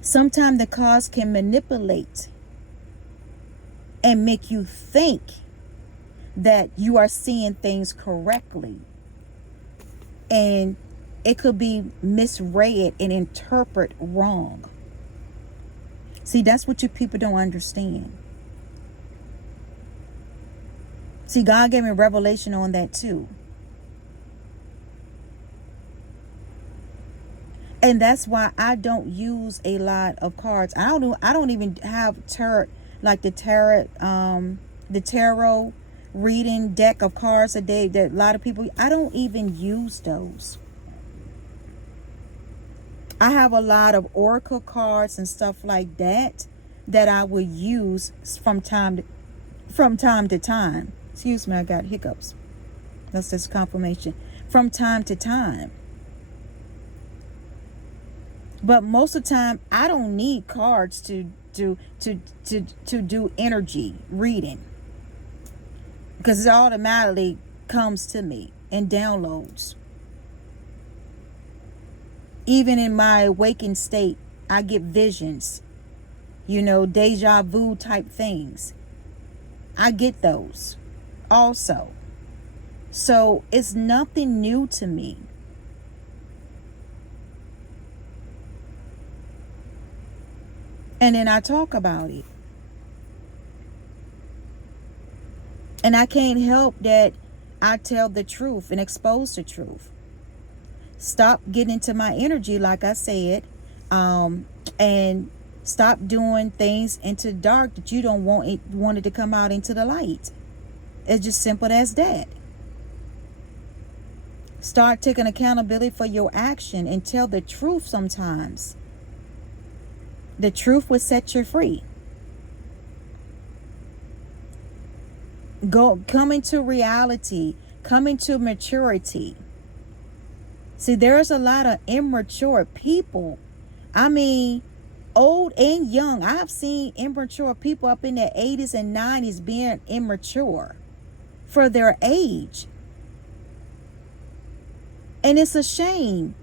Sometimes the cards can manipulate and make you think that you are seeing things correctly, and it could be misread and interpreted wrong. See, that's what you people don't understand. See, God gave me revelation on that too. And that's why I don't use a lot of cards. I don't even have tarot, like the tarot reading deck of cards that a lot of people, I don't even use those. I have a lot of oracle cards and stuff like that I will use from time to time. Excuse me, I got hiccups. That's just confirmation. From time to time. But most of the time, I don't need cards to do energy reading, because it automatically comes to me and downloads. Even in my awakened state, I get visions, deja vu type things. I get those also. So it's nothing new to me. And then I talk about it. And I can't help that I tell the truth and expose the truth. Stop getting into my energy, like I said, and stop doing things into the dark that you don't want it to come out into the light. It's just simple as that. Start taking accountability for your action and tell the truth sometimes. The truth will set you free. Come into reality. Come into maturity. See, there's a lot of immature people. I mean, old and young. I've seen immature people up in their 80s and 90s being immature for their age. And it's a shame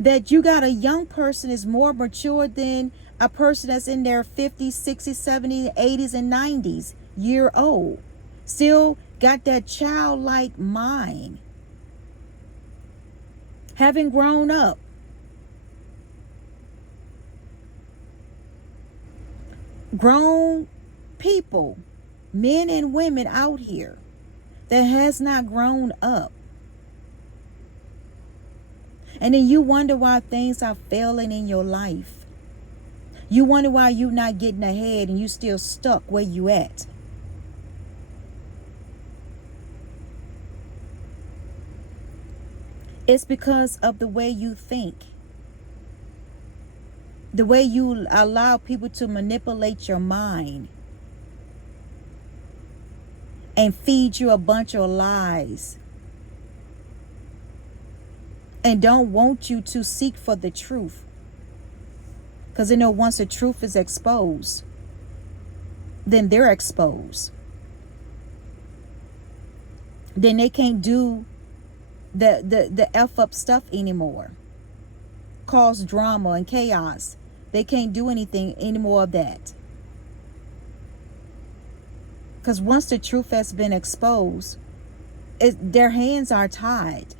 that you got a young person is more mature than a person that's in their 50s, 60s, 70s, 80s, and 90s. year old. Still got that childlike mind. Having grown up. Grown people, men and women out here that has not grown up. And then you wonder why things are failing in your life. You wonder why you're not getting ahead and you still stuck where you at. It's because of the way you think. The way you allow people to manipulate your mind and feed you a bunch of lies and don't want you to seek for the truth. Because they know once the truth is exposed, then they're exposed. Then they can't do the F up stuff anymore. Cause drama and chaos. They can't do anything anymore of that. Because once the truth has been exposed, their hands are tied.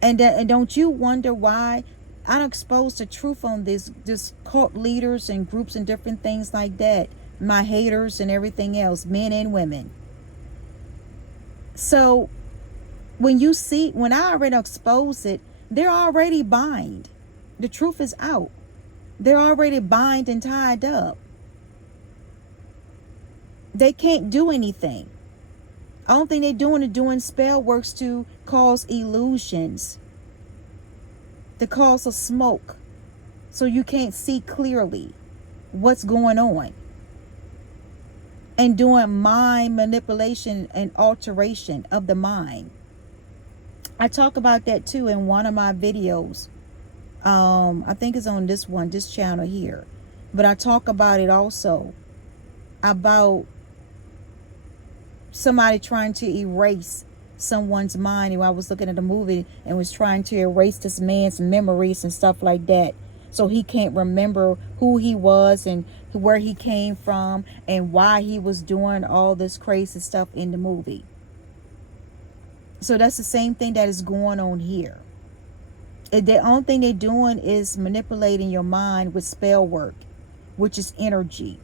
And don't you wonder why I expose the truth on this cult leaders and groups and different things like that. My haters and everything else, men and women. So when I already expose it, they're already bind. The truth is out. They're already bind and tied up. They can't do anything. The only thing they're doing spell works to cause illusions, to cause a smoke, so you can't see clearly what's going on, and doing mind manipulation and alteration of the mind. I talk about that too in one of my videos. I think it's on this channel here, but I talk about it also about somebody trying to erase someone's mind. And I was looking at a movie and was trying to erase this man's memories and stuff like that, so he can't remember who he was and where he came from and why he was doing all this crazy stuff in the movie. So that's the same thing that is going on here. The only thing they're doing is manipulating your mind with spell work, which is energy.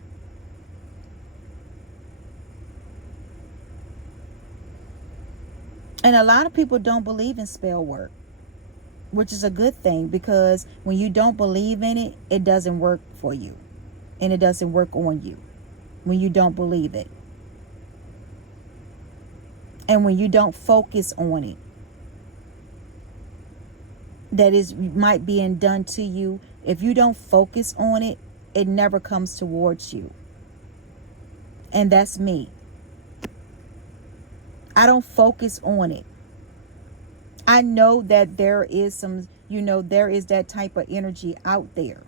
And a lot of people don't believe in spell work, which is a good thing, because when you don't believe in it, it doesn't work for you. And it doesn't work on you when you don't believe it. And when you don't focus on it, that is might be done to you. If you don't focus on it, it never comes towards you. And that's me. I don't focus on it. I know that there is there is that type of energy out there,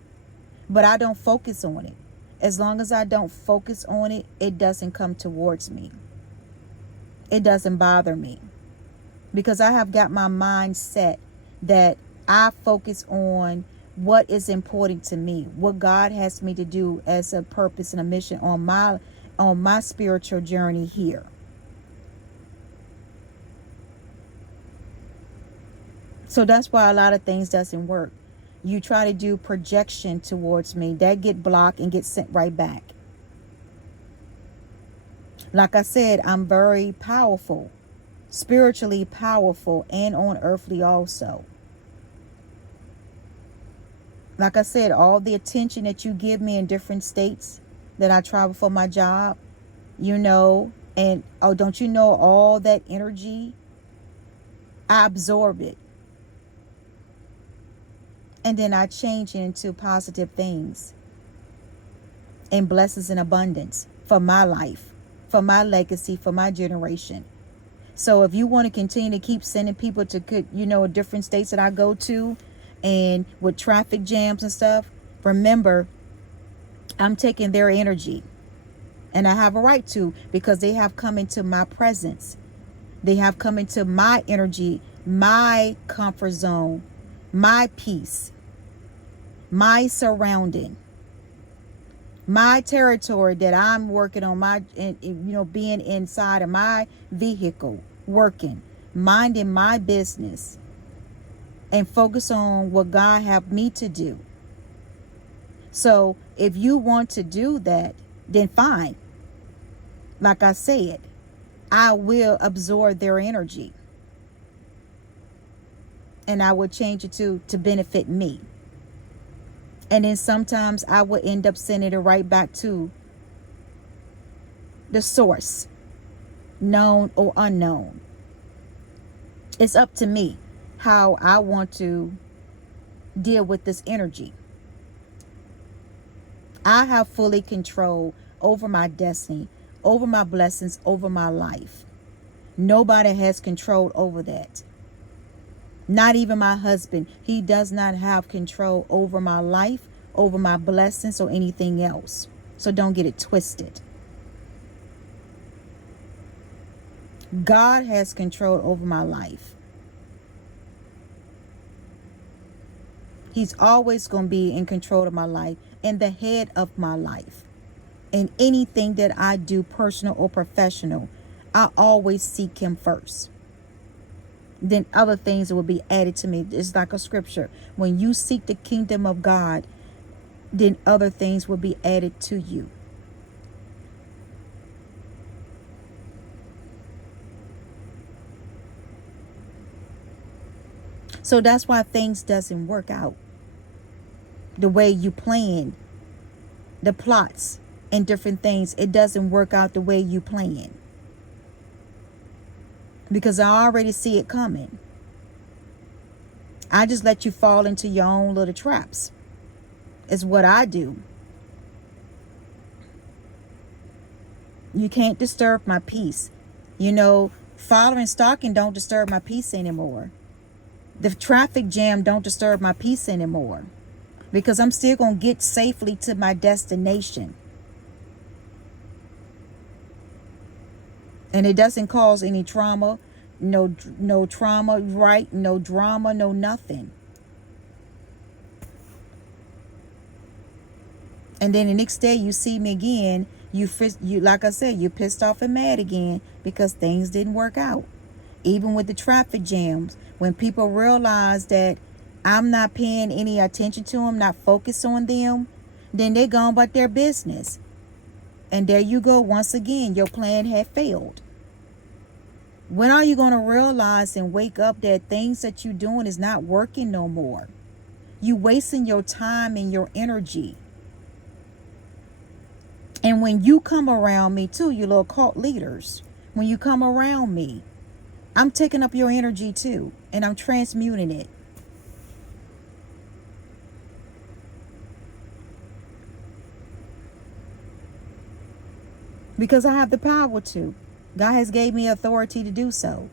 but I don't focus on it. As long as I don't focus on it, it doesn't come towards me. It doesn't bother me, because I have got my mind set that I focus on what is important to me, what God has me to do as a purpose and a mission on my spiritual journey here. So that's why a lot of things doesn't work. You try to do projection towards me, that get blocked and get sent right back. Like I said, I'm very powerful, spiritually powerful, and on earthly also. Like I said, all the attention that you give me in different states that I travel for my job, and don't you know all that energy? I absorb it. And then I change it into positive things and blessings in abundance for my life, for my legacy, for my generation. So if you want to continue to keep sending people to, different states that I go to, and with traffic jams and stuff, remember, I'm taking their energy. And I have a right to, because they have come into my presence. They have come into my energy, my comfort zone, my peace, my surrounding. My territory that I'm working on, being inside of my vehicle, working, minding my business, and focus on what God have me to do. So if you want to do that, then fine. Like I said, I will absorb their energy, and I will change it to benefit me. And then sometimes I will end up sending it right back to the source, known or unknown. It's up to me how I want to deal with this energy. I have fully control over my destiny, over my blessings, over my life. Nobody has control over that. Not even my husband. He does not have control over my life, over my blessings, or anything else. So don't get it twisted. God has control over my life. He's always going to be in control of my life and the head of my life. And anything that I do, personal or professional, I always seek him first. Then other things will be added to me. It's like a scripture. When you seek the kingdom of God, then other things will be added to you. So that's why things doesn't work out the way you plan, the plots and different things. It doesn't work out the way you plan, because I already see it coming. I just let you fall into your own little traps. Is what I do. You can't disturb my peace. Following stalking don't disturb my peace anymore. The traffic jam don't disturb my peace anymore, because I'm still going to get safely to my destination. And it doesn't cause any trauma, no trauma, right? No drama, no nothing. And then the next day you see me again, you like I said, you're pissed off and mad again because things didn't work out. Even with the traffic jams, when people realize that I'm not paying any attention to them, not focused on them, then they go about their business. And there you go, once again, your plan had failed. When are you going to realize and wake up that things that you're doing is not working no more? You wasting your time and your energy. And when you come around me too, you little cult leaders, when you come around me, I'm taking up your energy too, and I'm transmuting it. Because I have the power to. God has gave me authority to do so.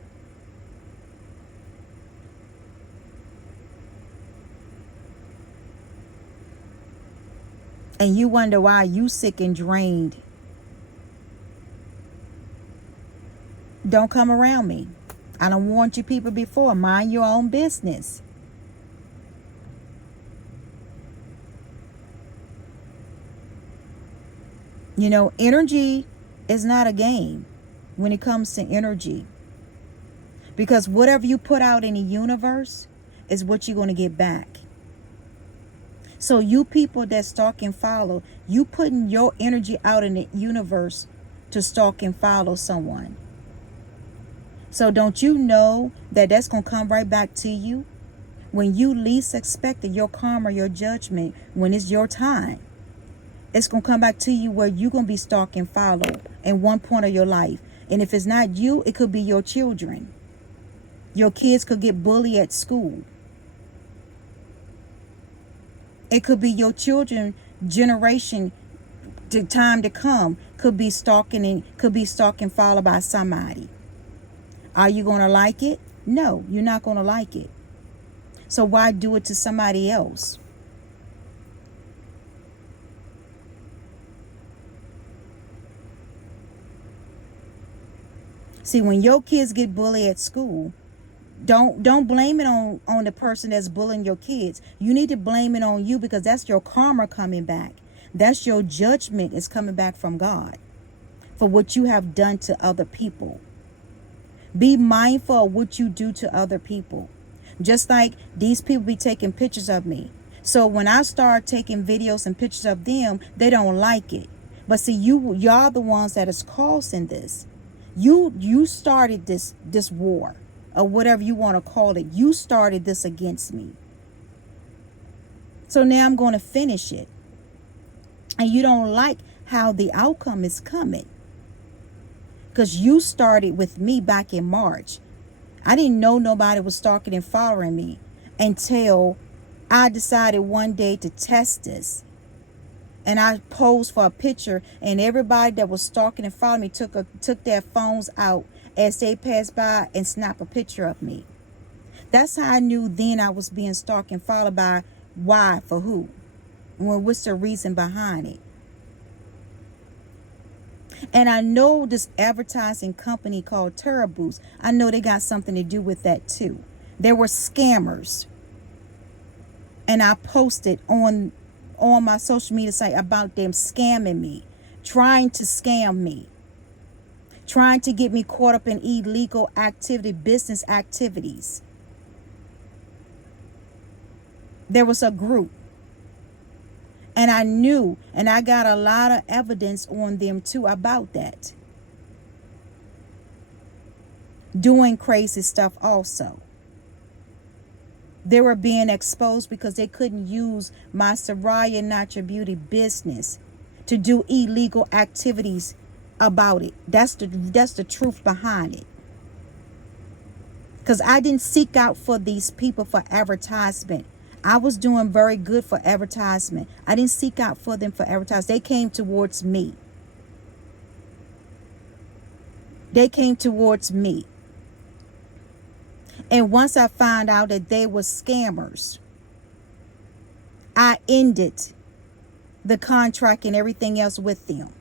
And you wonder why you sick and drained. Don't come around me. I don't warned you people before. Mind your own business. Energy is not a game when it comes to energy. Because whatever you put out in the universe is what you're going to get back. So you people that stalk and follow, you putting your energy out in the universe to stalk and follow someone. So don't you know that that's going to come right back to you? When you least expect it, your karma, your judgment, when it's your time, it's going to come back to you where you're going to be stalk and follow in one point of your life. And if it's not you, it could be your children. Your kids could get bullied at school. It could be your children generation, the time to come, could be stalking followed by somebody. Are you going to like it? No, you're not going to like it. So why do it to somebody else? See, when your kids get bullied at school, don't blame it on the person that's bullying your kids. You need to blame it on you, because that's your karma coming back. That's your judgment is coming back from God for what you have done to other people. Be mindful of what you do to other people. Just like these people be taking pictures of me. So when I start taking videos and pictures of them, they don't like it. But see, y'all the ones that is causing this. You started this war, or whatever you want to call it. You started this against me. So now I'm going to finish it. And you don't like how the outcome is coming. Because you started with me back in March. I didn't know nobody was stalking and following me until I decided one day to test this. And I posed for a picture, and everybody that was stalking and following me took their phones out as they passed by and snapped a picture of me. That's how I knew then I was being stalked and followed by. Why? For who? Well, what's the reason behind it? And I know this advertising company called Teraboost, I know they got something to do with that too. There were scammers. And I posted on my social media site about them scamming me, trying to scam me, trying to get me caught up in illegal activity, business activities. There was a group. And I knew, and I got a lot of evidence on them too about that. Doing crazy stuff also. They were being exposed because they couldn't use my Sarai Natural Beauty business to do illegal activities about it. That's the truth behind it. Because I didn't seek out for these people for advertisement. I was doing very good for advertisement. I didn't seek out for them for advertisement. They came towards me. They came towards me. And once I found out that they were scammers, I ended the contract and everything else with them.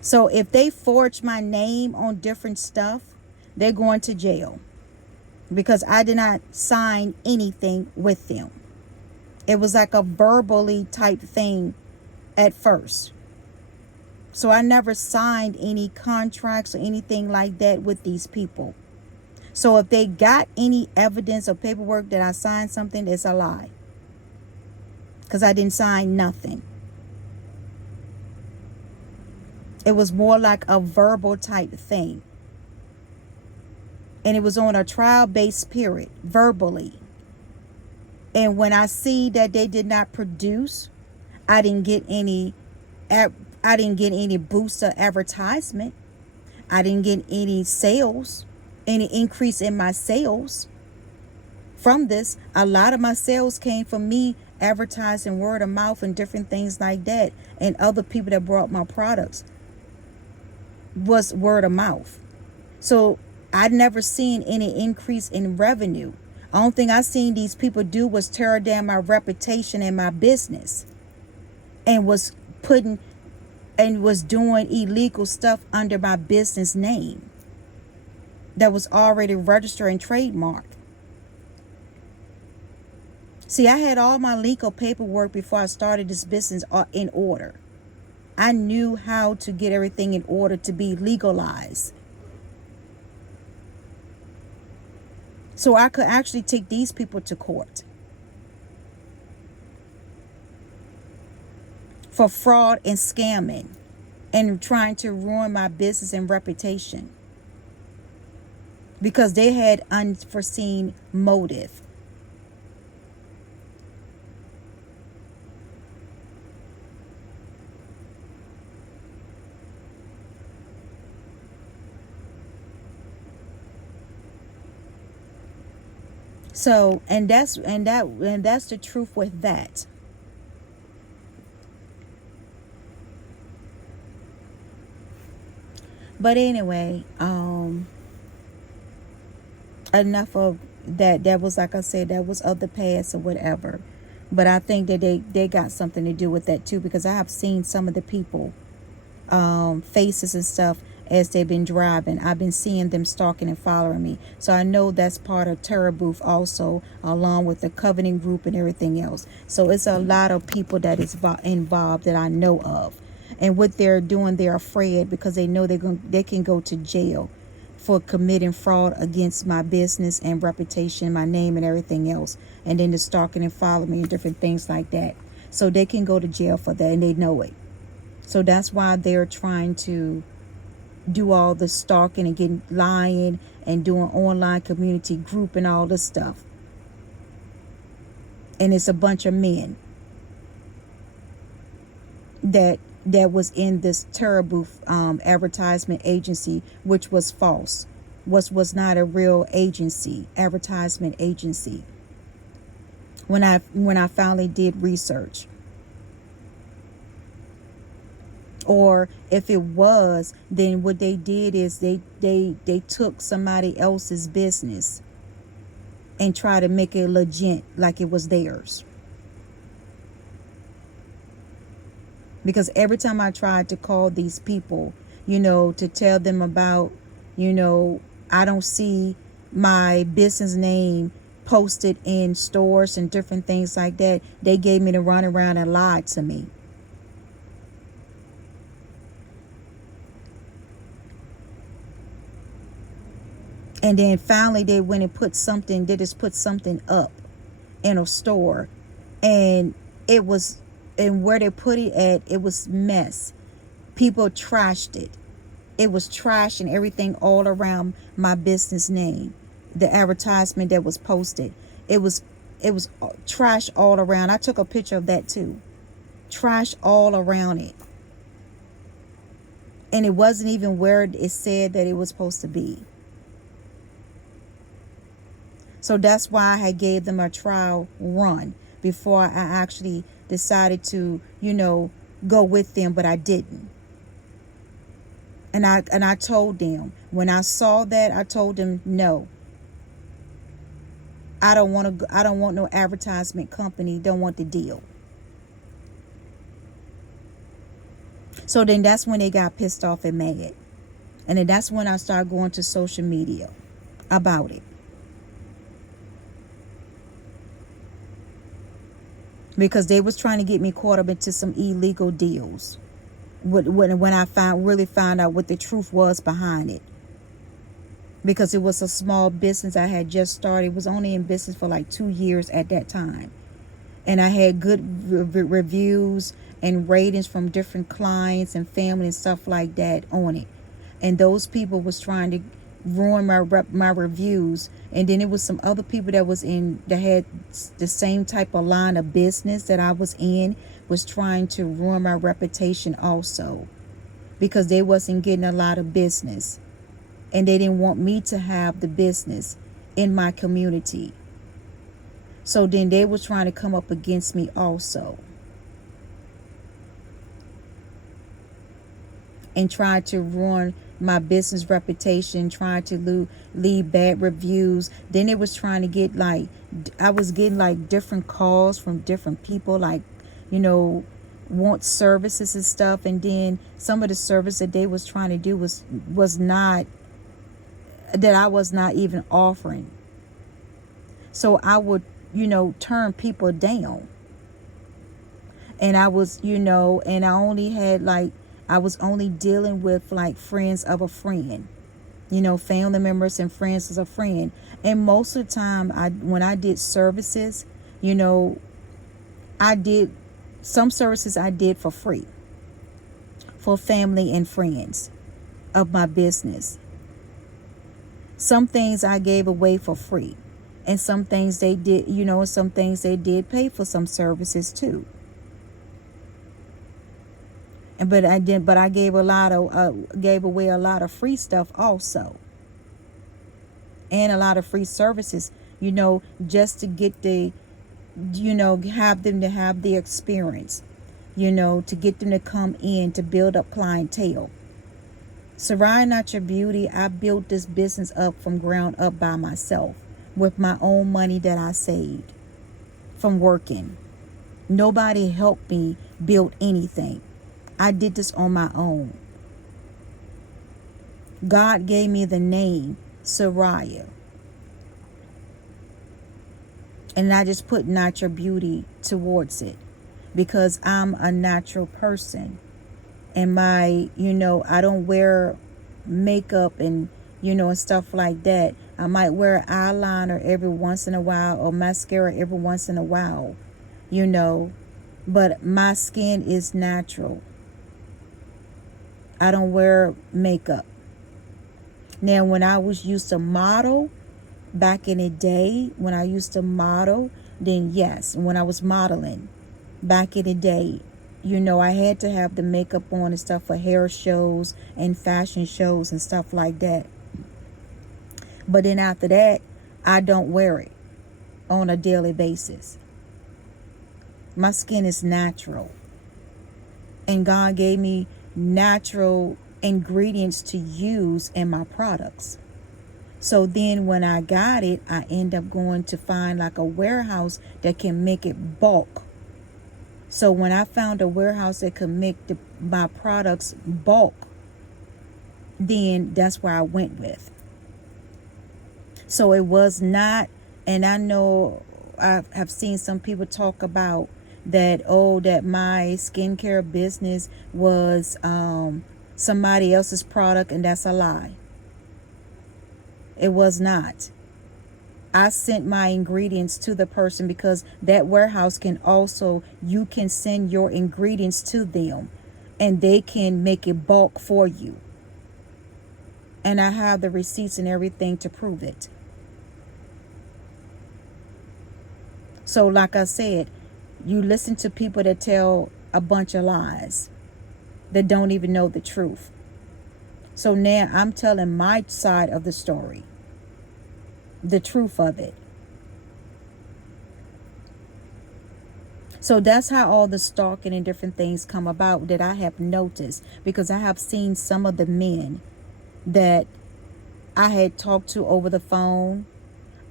So if they forge my name on different stuff, they're going to jail. Because I did not sign anything with them. It was like a verbally type thing at first. So I never signed any contracts or anything like that with these people. So if they got any evidence or paperwork that I signed something, it's a lie. Because I didn't sign nothing. It was more like a verbal type thing. And it was on a trial-based period, verbally. And when I see that they did not produce, I didn't get any boost or advertisement. I didn't get any sales, any increase in my sales from this. A lot of my sales came from me advertising word of mouth and different things like that. And other people that brought my products was word of mouth. So I'd never seen any increase in revenue. The only thing I seen these people do was tear down my reputation and my business, and was doing illegal stuff under my business name that was already registered and trademarked. See, I had all my legal paperwork before I started this business in order. I knew how to get everything in order to be legalized. So I could actually take these people to court for fraud and scamming and trying to ruin my business and reputation because they had unforeseen motive. So, and that's the truth with that. But anyway, enough of that. That was, like I said, that was of the past or whatever. But I think that they got something to do with that too, because I have seen some of the people faces and stuff as they've been driving. I've been seeing them stalking and following me. So I know that's part of Terror Booth also, along with the Covenant Group and everything else. So it's a lot of people that is involved that I know of. And what they're doing, they're afraid because they know they can go to jail for committing fraud against my business and reputation, my name and everything else. And then the stalking and following me and different things like that. So they can go to jail for that, and they know it. So that's why they're trying to do all the stalking and getting lying and doing online community group and all this stuff. And it's a bunch of men that was in this Terror Booth advertisement agency, which was false, was not a real agency, advertisement agency. When I finally did research. Or if it was, then what they did is they took somebody else's business and try to make it legit, like it was theirs. Because every time I tried to call these people, to tell them about, I don't see my business name posted in stores and different things like that, they gave me the runaround and lied to me. And then finally they went and they just put something up in a store, and where they put it at, it was mess. People trashed it. It was trash and everything all around my business name. The advertisement that was posted, it was trash all around. I took a picture of that too. Trash all around it. And it wasn't even where it said that it was supposed to be. So that's why I had gave them a trial run before I actually decided to, go with them, but I didn't. And I told them, when I saw that, I told them, no. I don't want no advertisement company, don't want the deal. So then that's when they got pissed off and mad. And then that's when I started going to social media about it. Because they was trying to get me caught up into some illegal deals. When I really found out what the truth was behind it. Because it was a small business I had just started. It was only in business for like 2 years at that time. And I had good reviews and ratings from different clients and family and stuff like that on it. And those people was trying to ruin my reviews. And then it was some other people that had the same type of line of business that I was in, was trying to ruin my reputation also, because they wasn't getting a lot of business, and they didn't want me to have the business in my community. So then they were trying to come up against me also, and try to ruin my business reputation, trying to leave bad reviews. Then it was trying to get I was getting different calls from different people, want services and stuff. And then some of the service that they was trying to do was not, that I was not even offering. So I would, turn people down. And I was, and I only had I was only dealing with friends of a friend, family members and friends of a friend. And most of the time when I did services, I did some services I did for free for family and friends of my business. Some things I gave away for free, and some things they did, some things they did pay for some services too. But I gave away a lot of free stuff also, and a lot of free services, just to get have them to have the experience, to get them to come in, to build up clientele. Sarai Natural Beauty, I built this business up from ground up by myself with my own money that I saved from working. Nobody helped me build anything. I did this on my own. God gave me the name Sarai. And I just put natural beauty towards it because I'm a natural person. And my, I don't wear makeup and, and stuff like that. I might wear eyeliner every once in a while or mascara every once in a while, but my skin is natural. I don't wear makeup. Now, when I was used to model, back in the day, when I used to model, then yes, when I was modeling, back in the day, I had to have the makeup on and stuff for hair shows and fashion shows and stuff like that. But then after that, I don't wear it on a daily basis. My skin is natural. And God gave me natural ingredients to use in my products. So then when I got it, I end up going to find like a warehouse that can make it bulk. So when I found a warehouse that could make my products bulk, then that's where I went with. So it was not, and I know I have seen some people talk about that, that my skincare business was somebody else's product, and that's a lie. It was not. I sent my ingredients to the person because that warehouse can also, you can send your ingredients to them and they can make it bulk for you. And I have the receipts and everything to prove it. So like I said, you listen to people that tell a bunch of lies that don't even know the truth. So now I'm telling my side of the story, the truth of it. So that's how all the stalking and different things come about that I have noticed, because I have seen some of the men that I had talked to over the phone.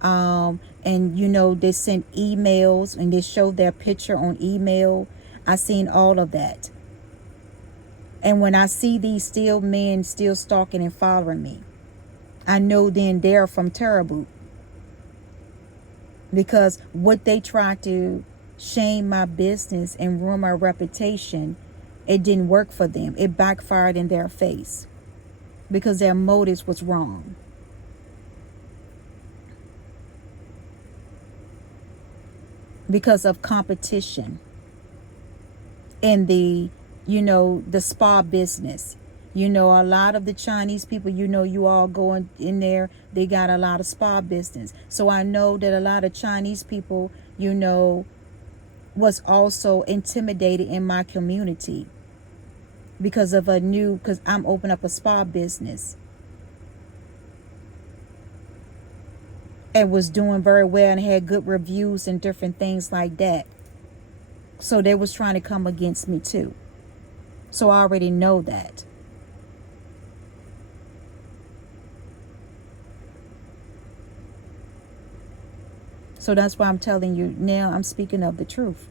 And they sent emails and they showed their picture on email. I seen all of that. And when I see these men still stalking and following me, I know then they're from Terrible. Because what they tried to shame my business and ruin my reputation, it didn't work for them. It backfired in their face because their motives was wrong. Because of competition in the spa business. A lot of the Chinese people, you all going in there, they got a lot of spa business. So I know that a lot of Chinese people, was also intimidated in my community because I'm opening up a spa business. And was doing very well and had good reviews and different things like that. So they was trying to come against me too. So I already know that. So that's why I'm telling you now, I'm speaking of the truth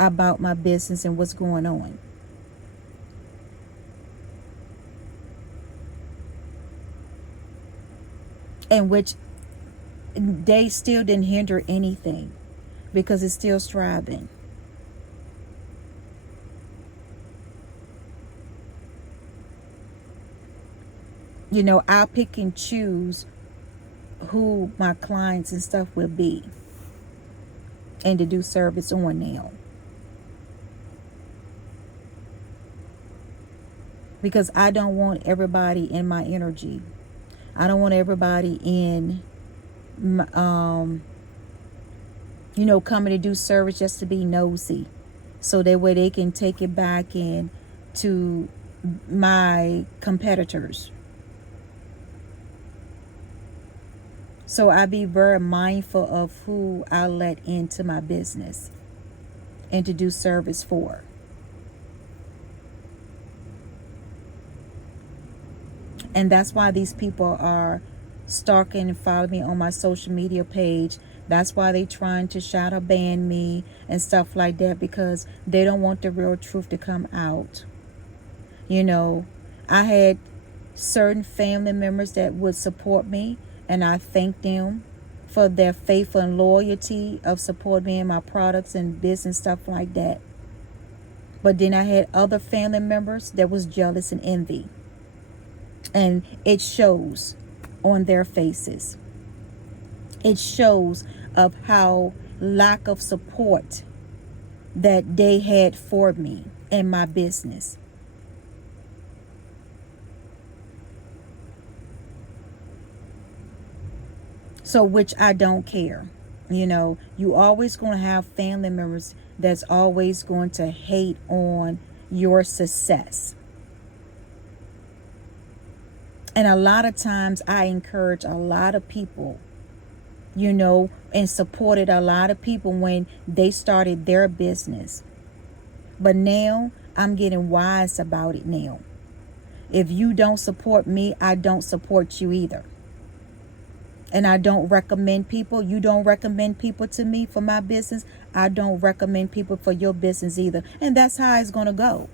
about my business and what's going on. And which they still didn't hinder anything because it's still striving. I'll pick and choose who my clients and stuff will be and to do service on now. Because I don't want everybody in my energy. I don't want everybody in coming to do service just to be nosy, so that way they can take it back in to my competitors. So I be very mindful of who I let into my business and to do service for. And that's why these people are stalking and following me on my social media page That's why they trying to shadow ban me and stuff like that, because they don't want the real truth to come out. You know, I had certain family members that would support me, and I thank them for their faith and loyalty of supporting me in my products and business, stuff like that. But then I had other family members that was jealous and envy. And it shows on their faces. It shows of how lack of support that they had for me in my business. So, which I don't care. You know, you always going to have family members that's always going to hate on your success. And a lot of times I encourage a lot of people, you know, and supported a lot of people when they started their business. But now I'm getting wise about it now. If you don't support me, I don't support you either. And I don't recommend people. You don't recommend people to me for my business. I don't recommend people for your business either. And that's how it's going to go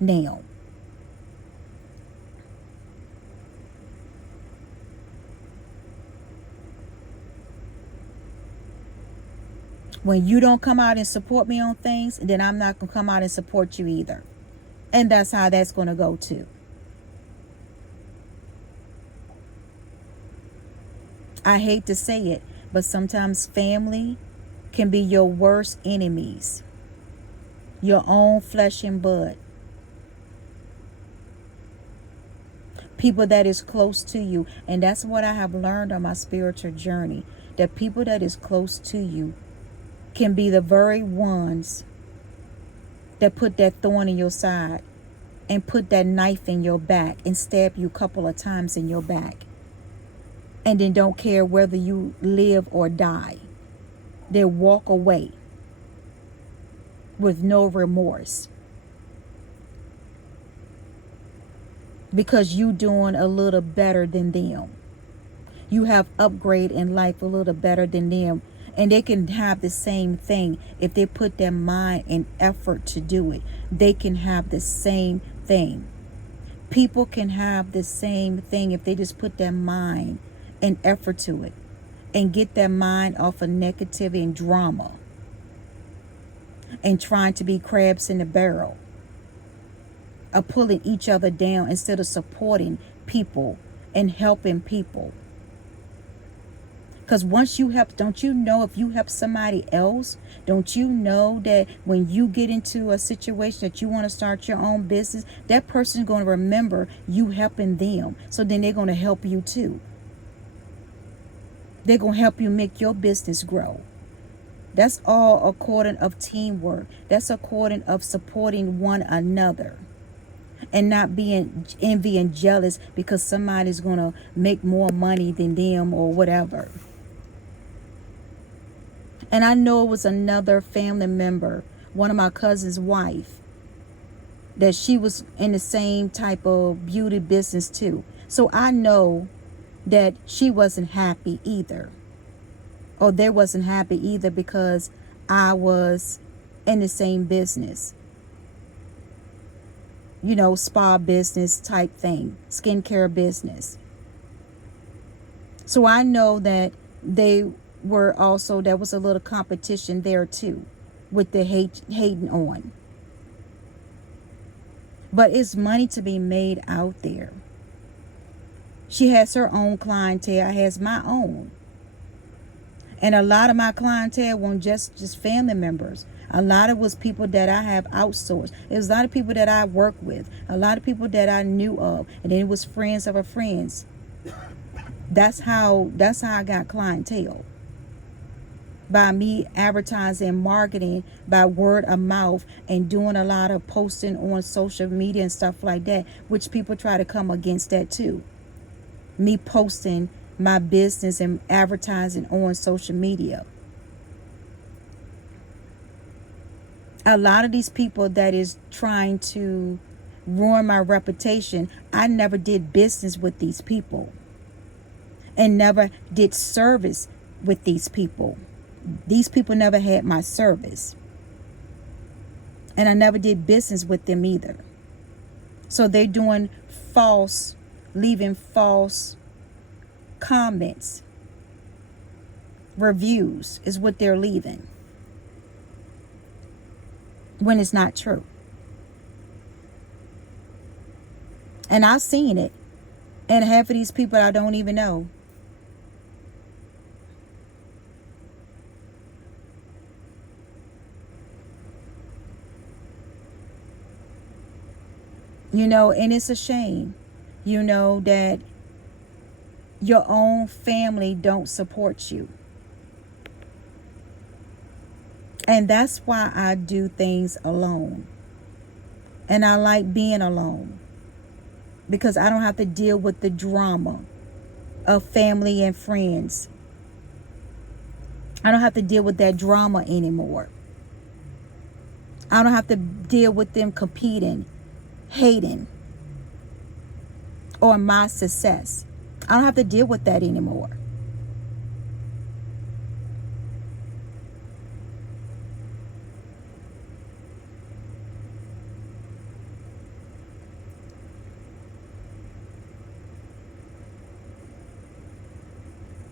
now. When you don't come out and support me on things, then I'm not going to come out and support you either. And that's how that's going to go too. I hate to say it, but sometimes family can be your worst enemies. Your own flesh and blood. People that is close to you. And that's what I have learned on my spiritual journey. That people that is close to you can be the very ones that put that thorn in your side and put that knife in your back and stab you a couple of times in your back. And then don't care whether you live or die. They walk away with no remorse. Because you doing a little better than them. You have upgrade in life a little better than them. And they can have the same thing if they put their mind and effort to do it. They can have the same thing. People can have the same thing if they just put their mind and effort to it. And get their mind off of negativity and drama. And trying to be crabs in the barrel. Of pulling each other down instead of supporting people and helping people. Because once you help, don't you know if you help somebody else, don't you know that when you get into a situation that you want to start your own business, that person's going to remember you helping them. So then they're going to help you too. They're going to help you make your business grow. That's all according of teamwork. That's according of supporting one another. And not being envy and jealous because somebody's going to make more money than them or whatever. And I know it was another family member, one of my cousin's wife, that she was in the same type of beauty business too. So I know that she wasn't happy either. Or they wasn't happy either because I was in the same business. You know, spa business type thing, skincare business. So I know that they were also, there was a little competition there too with the hating on. But it's money to be made out there. She has her own clientele. I has my own. And a lot of my clientele weren't just family members. A lot of was people that I have outsourced. It was a lot of people that I work with. A lot of people that I knew of. And then it was friends of a friends. That's how I got clientele. By me advertising, marketing, by word of mouth, and doing a lot of posting on social media and stuff like that, which people try to come against that too. Me posting my business and advertising on social media. A lot of these people that is trying to ruin my reputation, I never did business with these people. And never did service with these people. These people never had my service. And I never did business with them either. So they're doing false, leaving false comments. Reviews is what they're leaving, when it's not true. And I've seen it. And half of these people I don't even know. You know, and it's a shame, you know, that your own family don't support you. And that's why I do things alone. And I like being alone, because I don't have to deal with the drama of family and friends. I don't have to deal with that drama anymore. I don't have to deal with them competing, hating, or my success. I don't have to deal with that anymore.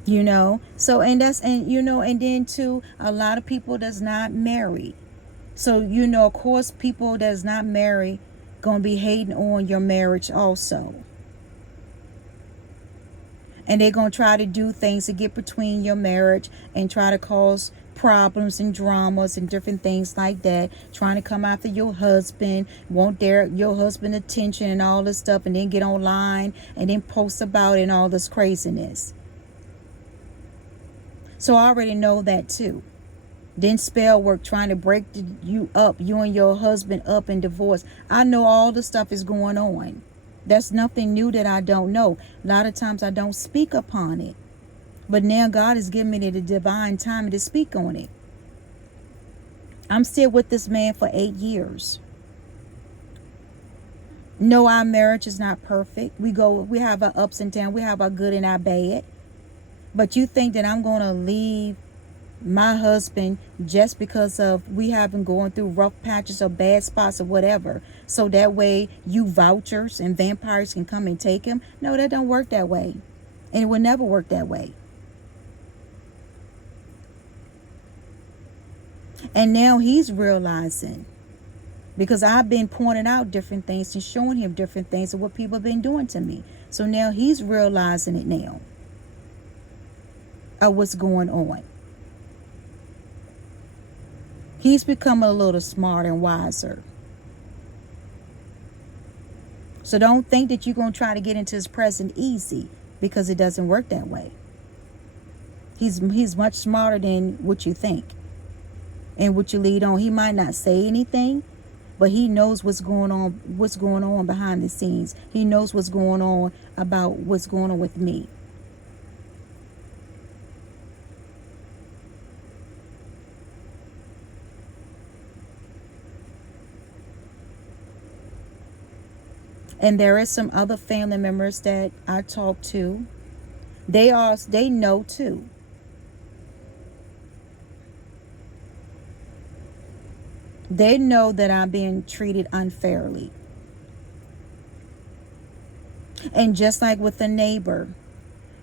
You know, so, and that's, and you know, and then too, a lot of people that's not married. So, you know, of course, people that's not married gonna be hating on your marriage also. And they're gonna try to do things to get between your marriage and try to cause problems and dramas and different things like that, trying to come after your husband, want your husband attention and all this stuff, and then get online and then post about it and all this craziness. So I already know that too. Then spell work, trying to break you and your husband up in divorce. I know all the stuff is going on. That's nothing new that I don't know. A lot of times I don't speak upon it. But now God has given me the divine time to speak on it. I'm still with this man for 8 years. No, our marriage is not perfect. We have our ups and downs. We have our good and our bad. But you think that I'm going to leave my husband just because of we haven't gone through rough patches or bad spots or whatever, so that way you vouchers and vampires can come and take him? No, that don't work that way. And it will never work that way. And now he's realizing, because I've been pointing out different things and showing him different things of what people have been doing to me. So now he's realizing it now, of what's going on. He's becoming a little smarter and wiser. So don't think that you're going to try to get into his presence easy, because it doesn't work that way. He's much smarter than what you think and what you lead on. He might not say anything, but he knows what's going on behind the scenes. He knows what's going on about what's going on with me. And there is some other family members that I talk to. They know too. They know that I'm being treated unfairly. And just like with the neighbor,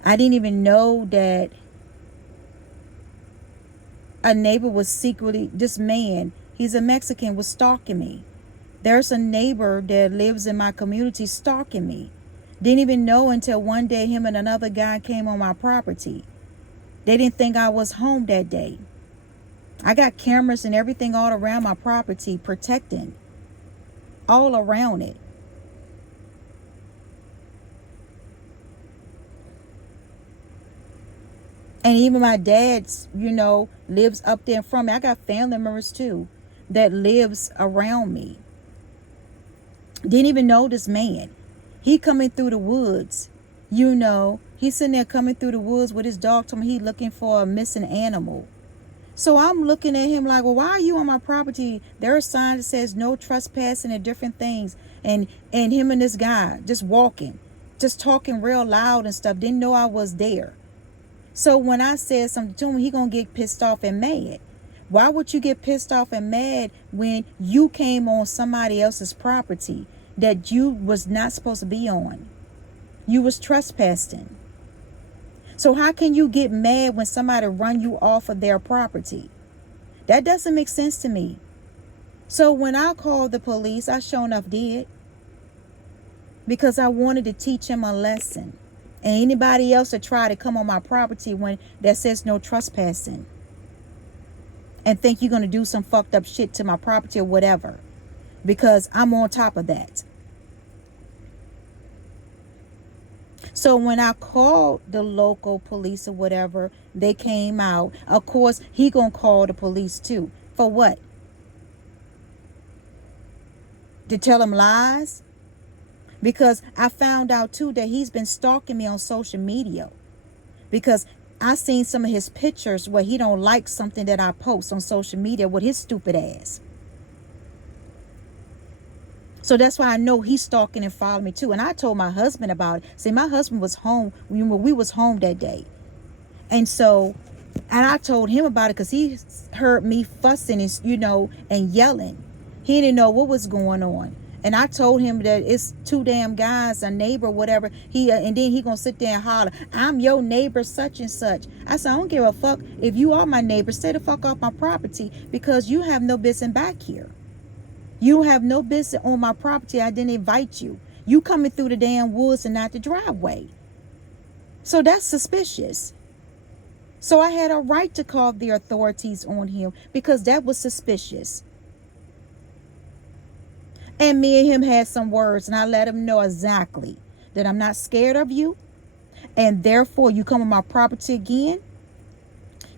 I didn't even know that a neighbor was secretly, this man, he's a Mexican, was stalking me. There's a neighbor that lives in my community stalking me. Didn't even know until one day him and another guy came on my property. They didn't think I was home that day. I got cameras and everything all around my property, protecting all around it. And even my dad's, lives up there from me. I got family members too that lives around me. Didn't even know this man. He coming through the woods, he's sitting there coming through the woods with his dog. Told me he looking for a missing animal. So I'm looking at him like, well, why are you on my property? There are signs that says no trespassing and different things. And him and this guy just walking, just talking real loud and stuff. Didn't know I was there. So when I said something to him, he gonna get pissed off and mad. Why would you get pissed off and mad when you came on somebody else's property that you was not supposed to be on? You was trespassing. So how can you get mad when somebody run you off of their property? That doesn't make sense to me. So when I called the police, I sure enough did, because I wanted to teach him a lesson. And anybody else that try to come on my property when that says no trespassing and think you're going to do some fucked up shit to my property or whatever, because I'm on top of that. So when I called the local police or whatever, they came out. Of course, he gonna call the police too. For what? To tell him lies? Because I found out too that he's been stalking me on social media. Because I seen some of his pictures where he don't like something that I post on social media with his stupid ass. So that's why I know he's stalking and following me too. And I told my husband about it. See, my husband was home. We was home that day. And I told him about it because he heard me fussing and, and yelling. He didn't know what was going on. And I told him that it's two damn guys, a neighbor, whatever. And then he gonna sit there and holler, I'm your neighbor, such and such. I said, I don't give a fuck if you are my neighbor. Stay the fuck off my property, because you have no business back here. You have no business on my property. I didn't invite you. You coming through the damn woods and not the driveway. So that's suspicious. So I had a right to call the authorities on him because that was suspicious. And me and him had some words, and I let him know exactly that I'm not scared of you. And therefore, you come on my property again,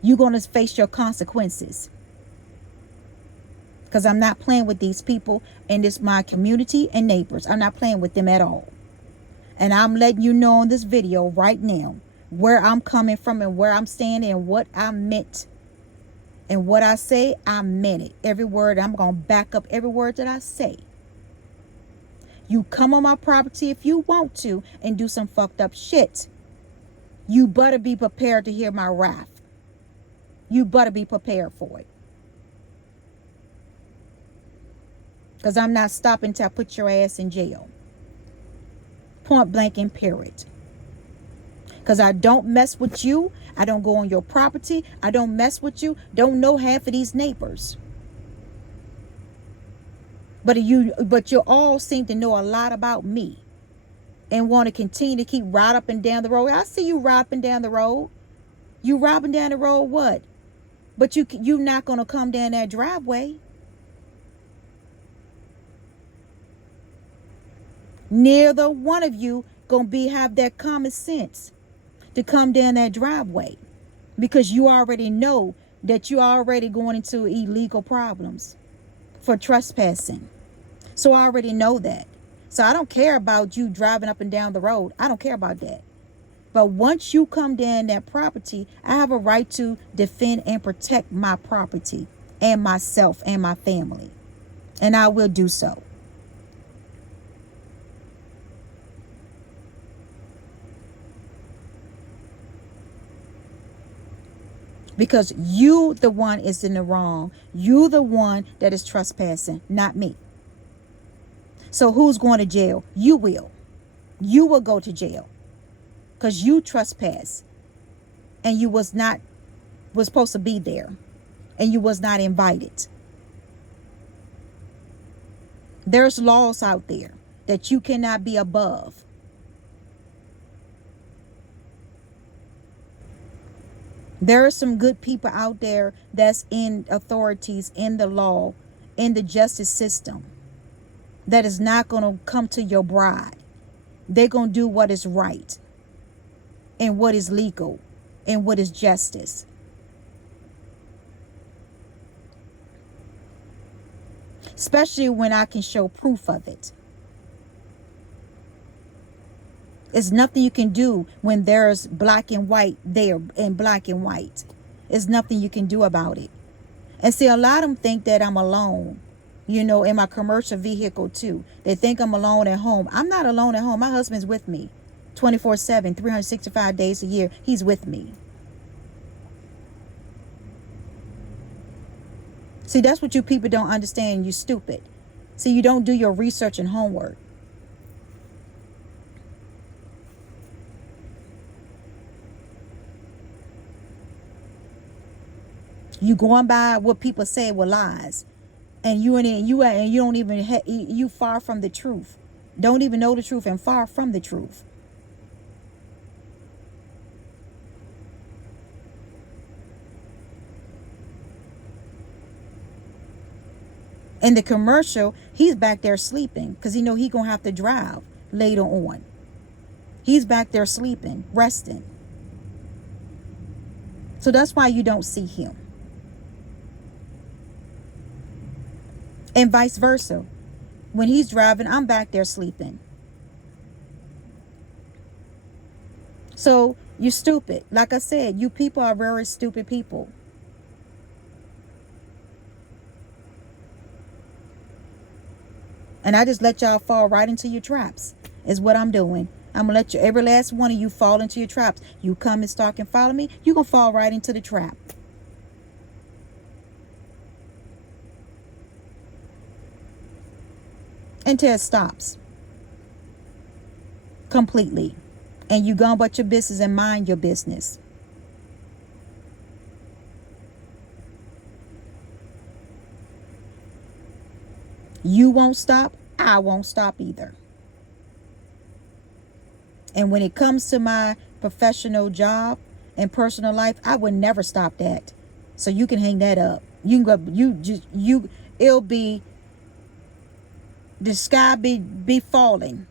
you're going to face your consequences. Because I'm not playing with these people, and it's my community and neighbors. I'm not playing with them at all. And I'm letting you know on this video right now where I'm coming from and where I'm standing and what I meant. And what I say, I meant it. Every word. I'm going to back up every word that I say. You come on my property if you want to and do some fucked up shit. You better be prepared to hear my wrath. You better be prepared for it. Because I'm not stopping till I put your ass in jail. Point blank and period. Because I don't mess with you. I don't go on your property. I don't mess with you. Don't know half of these neighbors. But you all seem to know a lot about me. And want to continue to keep right up and down the road. I see you robbing down the road. You robbing down the road what? But you not going to come down that driveway. Neither one of you gonna have that common sense to come down that driveway, because you already know that you're already going into illegal problems for trespassing. So I already know that. So I don't care about you driving up and down the road. I don't care about that. But once you come down that property, I have a right to defend and protect my property and myself and my family. And I will do so. Because you, the one, is in the wrong. You, the one that is trespassing, not me. So who's going to jail? You will. You will go to jail. Because you trespass. And you was supposed to be there. And you was not invited. There's laws out there that you cannot be above. There are some good people out there that's in authorities, in the law, in the justice system, that is not going to come to your bride. They're going to do what is right and what is legal and what is justice. Especially when I can show proof of it. There's nothing you can do when there's black and white there in black and white. There's nothing you can do about it. And see, a lot of them think that I'm alone, in my commercial vehicle too. They think I'm alone at home. I'm not alone at home. My husband's with me 24/7, 365 days a year. He's with me. See, that's what you people don't understand. You stupid. See, you don't do your research and homework. You going by what people say were lies, and you don't even you far from the truth. Don't even know the truth and far from the truth. In the commercial, he's back there sleeping because he know he gonna have to drive later on. He's back there sleeping, resting. So that's why you don't see him. And vice versa. When he's driving, I'm back there sleeping. So you're stupid. Like I said, you people are very stupid people. And I just let y'all fall right into your traps, is what I'm doing. I'm going to let you, every last one of you, fall into your traps. You come and stalk and follow me, you're going to fall right into the trap. Until it stops. Completely. And you go about your business and mind your business. You won't stop. I won't stop either. And when it comes to my professional job and personal life, I would never stop that. So you can hang that up. You can go, it'll be, the sky be falling.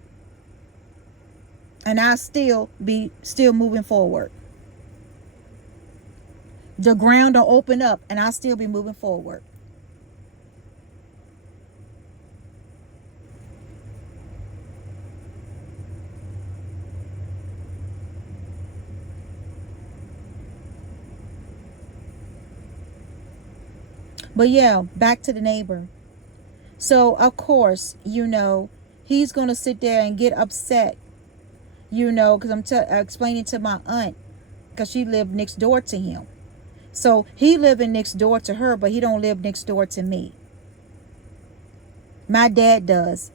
And I'll still be moving forward. The ground will open up and I'll still be moving forward. But yeah, back to the neighbor. So, of course, he's going to sit there and get upset, because I'm explaining to my aunt, because she lived next door to him. So he living next door to her, but he don't live next door to me. My dad does.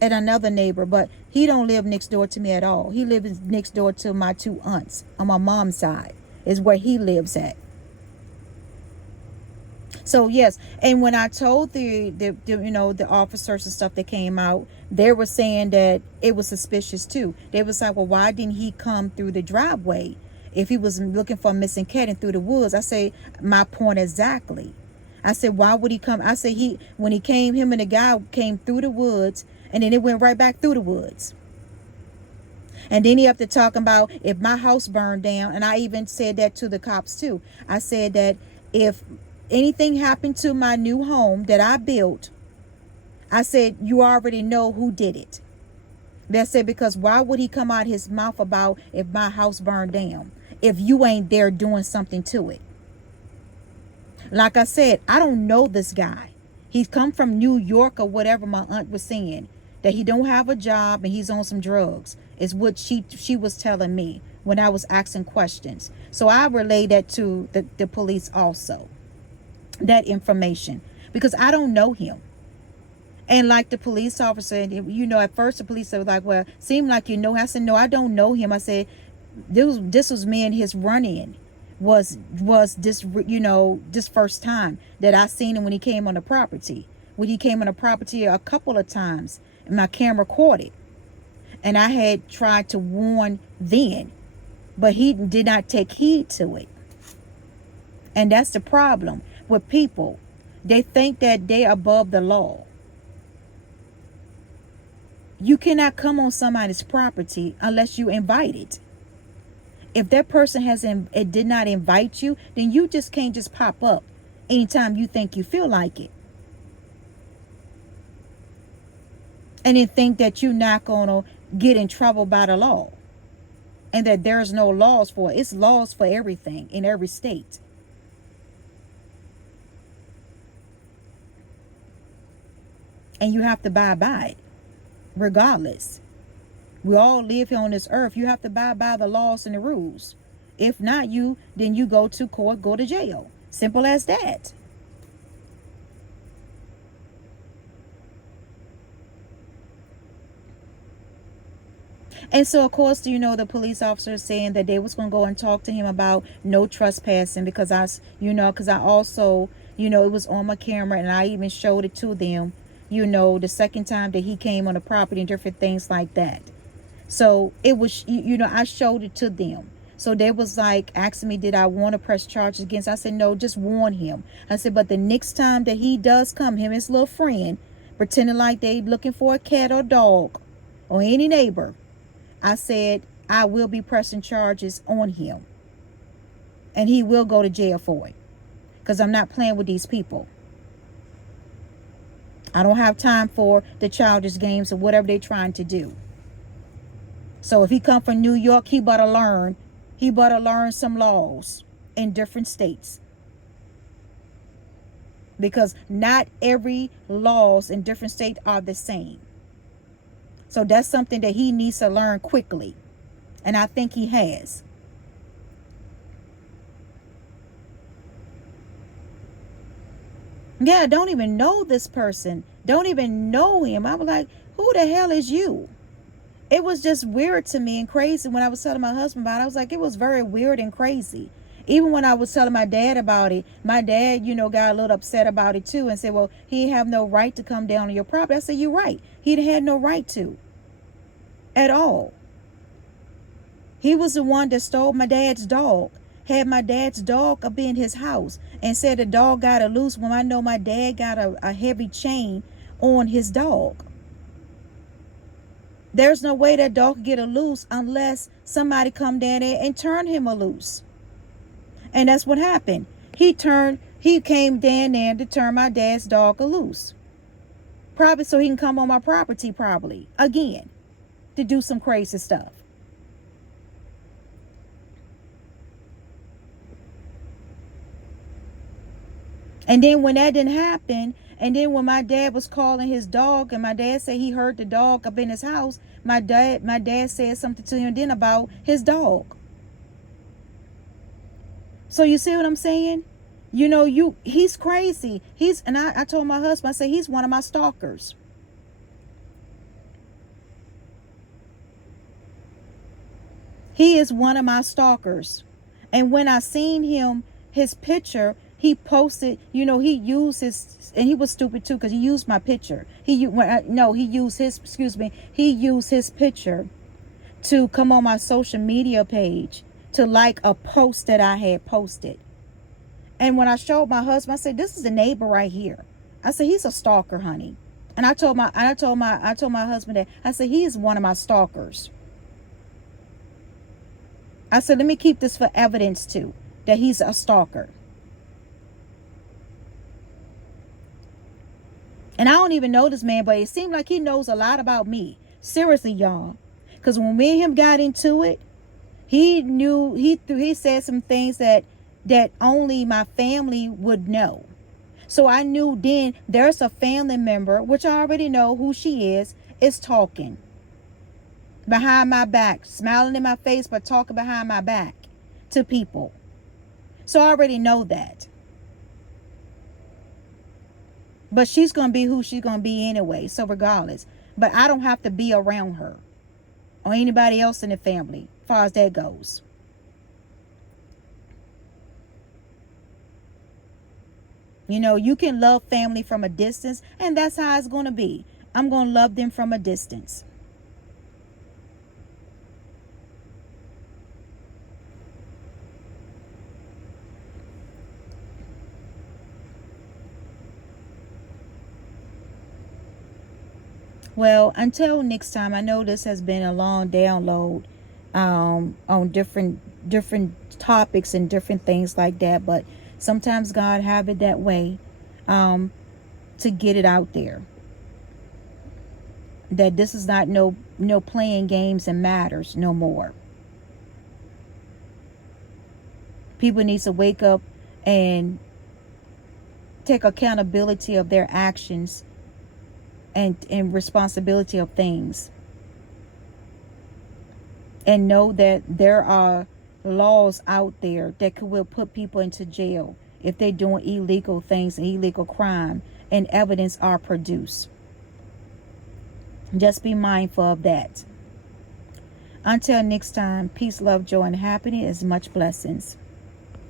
And another neighbor, but he don't live next door to me at all. He lives next door to my two aunts on my mom's side, is where he lives at. So yes, and when I told the officers and stuff that came out, they were saying that it was suspicious too. They was like, well, why didn't he come through the driveway if he was looking for a missing cat and through the woods? I say, my point exactly. I said, why would he come? I said, when he came, him and the guy came through the woods, and then it went right back through the woods. And then he up to talking about if my house burned down, and I even said that to the cops too. I said that if anything happened to my new home that I built, I said, you already know who did it. They said, because why would he come out his mouth about if my house burned down, if you ain't there doing something to it? Like I said, I don't know this guy. He's come from New York or whatever my aunt was saying, that he don't have a job and he's on some drugs, is what she was telling me when I was asking questions. So I relayed that to the police also, that information, because I don't know him. And like the police officer, at first the police was like, well, seemed like you know him. I said, no, I don't know him. I said, this was me and his run-in was this, this first time that I seen him when he came on the property. When he came on the property a couple of times, and my camera caught it. And I had tried to warn then, but he did not take heed to it. And that's the problem with people. They think that they're above the law. You cannot come on somebody's property unless you invite it. If that person did not invite you, then you just can't just pop up anytime you think you feel like it. And then think that you're not going to get in trouble by the law. And that there's no laws for it. It's laws for everything in every state. And you have to abide by it, regardless. We all live here on this earth. You have to abide by the laws and the rules. If not, then you go to court, go to jail. Simple as that. And so, of course, the police officer is saying that they was going to go and talk to him about no trespassing, because because I also, it was on my camera, and I even showed it to them, the second time that he came on the property and different things like that. So it was, I showed it to them. So they was like asking me, did I want to press charges against? I said, no, just warn him. I said, but the next time that he does come, him and his little friend, pretending like they looking for a cat or dog or any neighbor, I said, I will be pressing charges on him. And he will go to jail for it. Because I'm not playing with these people. I don't have time for the childish games or whatever they're trying to do. So if he come from New York, he better learn some laws in different states. Because not every laws in different states are the same. So that's something that he needs to learn quickly. And I think he has. Yeah, I don't even know this person. Don't even know him. I was like, who the hell is you? It was just weird to me and crazy when I was telling my husband about it. I was like, it was very weird and crazy. Even when I was telling my dad about it, my dad, got a little upset about it too and said, well, he have no right to come down on your property. I said, you're right. He had no right to at all. He was the one that stole my dad's dog, had my dad's dog up in his house, and said the dog got a loose when I know my dad got a heavy chain on his dog. There's no way that dog could get a loose unless somebody come down there and turn him a loose. And that's what happened. He came down there to turn my dad's dog a loose. Probably so he can come on my property probably again to do some crazy stuff. And then when that didn't happen, and then when my dad was calling his dog, and my dad said he heard the dog up in his house, my dad said something to him then about his dog. So you see what I'm saying? He's crazy. I told my husband, I said, he's one of my stalkers. He is one of my stalkers. And when I seen his picture, he posted, he used his, and he was stupid too, because he used my picture. He used his picture to come on my social media page to like a post that I had posted. And when I showed my husband, I said, this is the neighbor right here. I said, he's a stalker, honey. And I told my husband that, I said, he is one of my stalkers. I said, let me keep this for evidence too, that he's a stalker. And I don't even know this man, but it seemed like he knows a lot about me. Seriously, y'all. Because when me and him got into it, he said some things that only my family would know. So I knew then there's a family member, which I already know who she is talking behind my back, smiling in my face, but talking behind my back to people. So I already know that. But she's going to be who she's going to be anyway. So regardless. But I don't have to be around her or anybody else in the family as far as that goes. You can love family from a distance. And that's how it's going to be. I'm going to love them from a distance. Well, until next time, I know this has been a long download on different topics and different things like that. But sometimes God have it that way to get it out there. That this is not no playing games and matters no more. People need to wake up and take accountability of their actions and responsibility of things, and know that there are laws out there that will put people into jail if they're doing illegal things and illegal crime and evidence are produced. Just be mindful of that. Until next time, peace, love, joy, and happiness. Much blessings.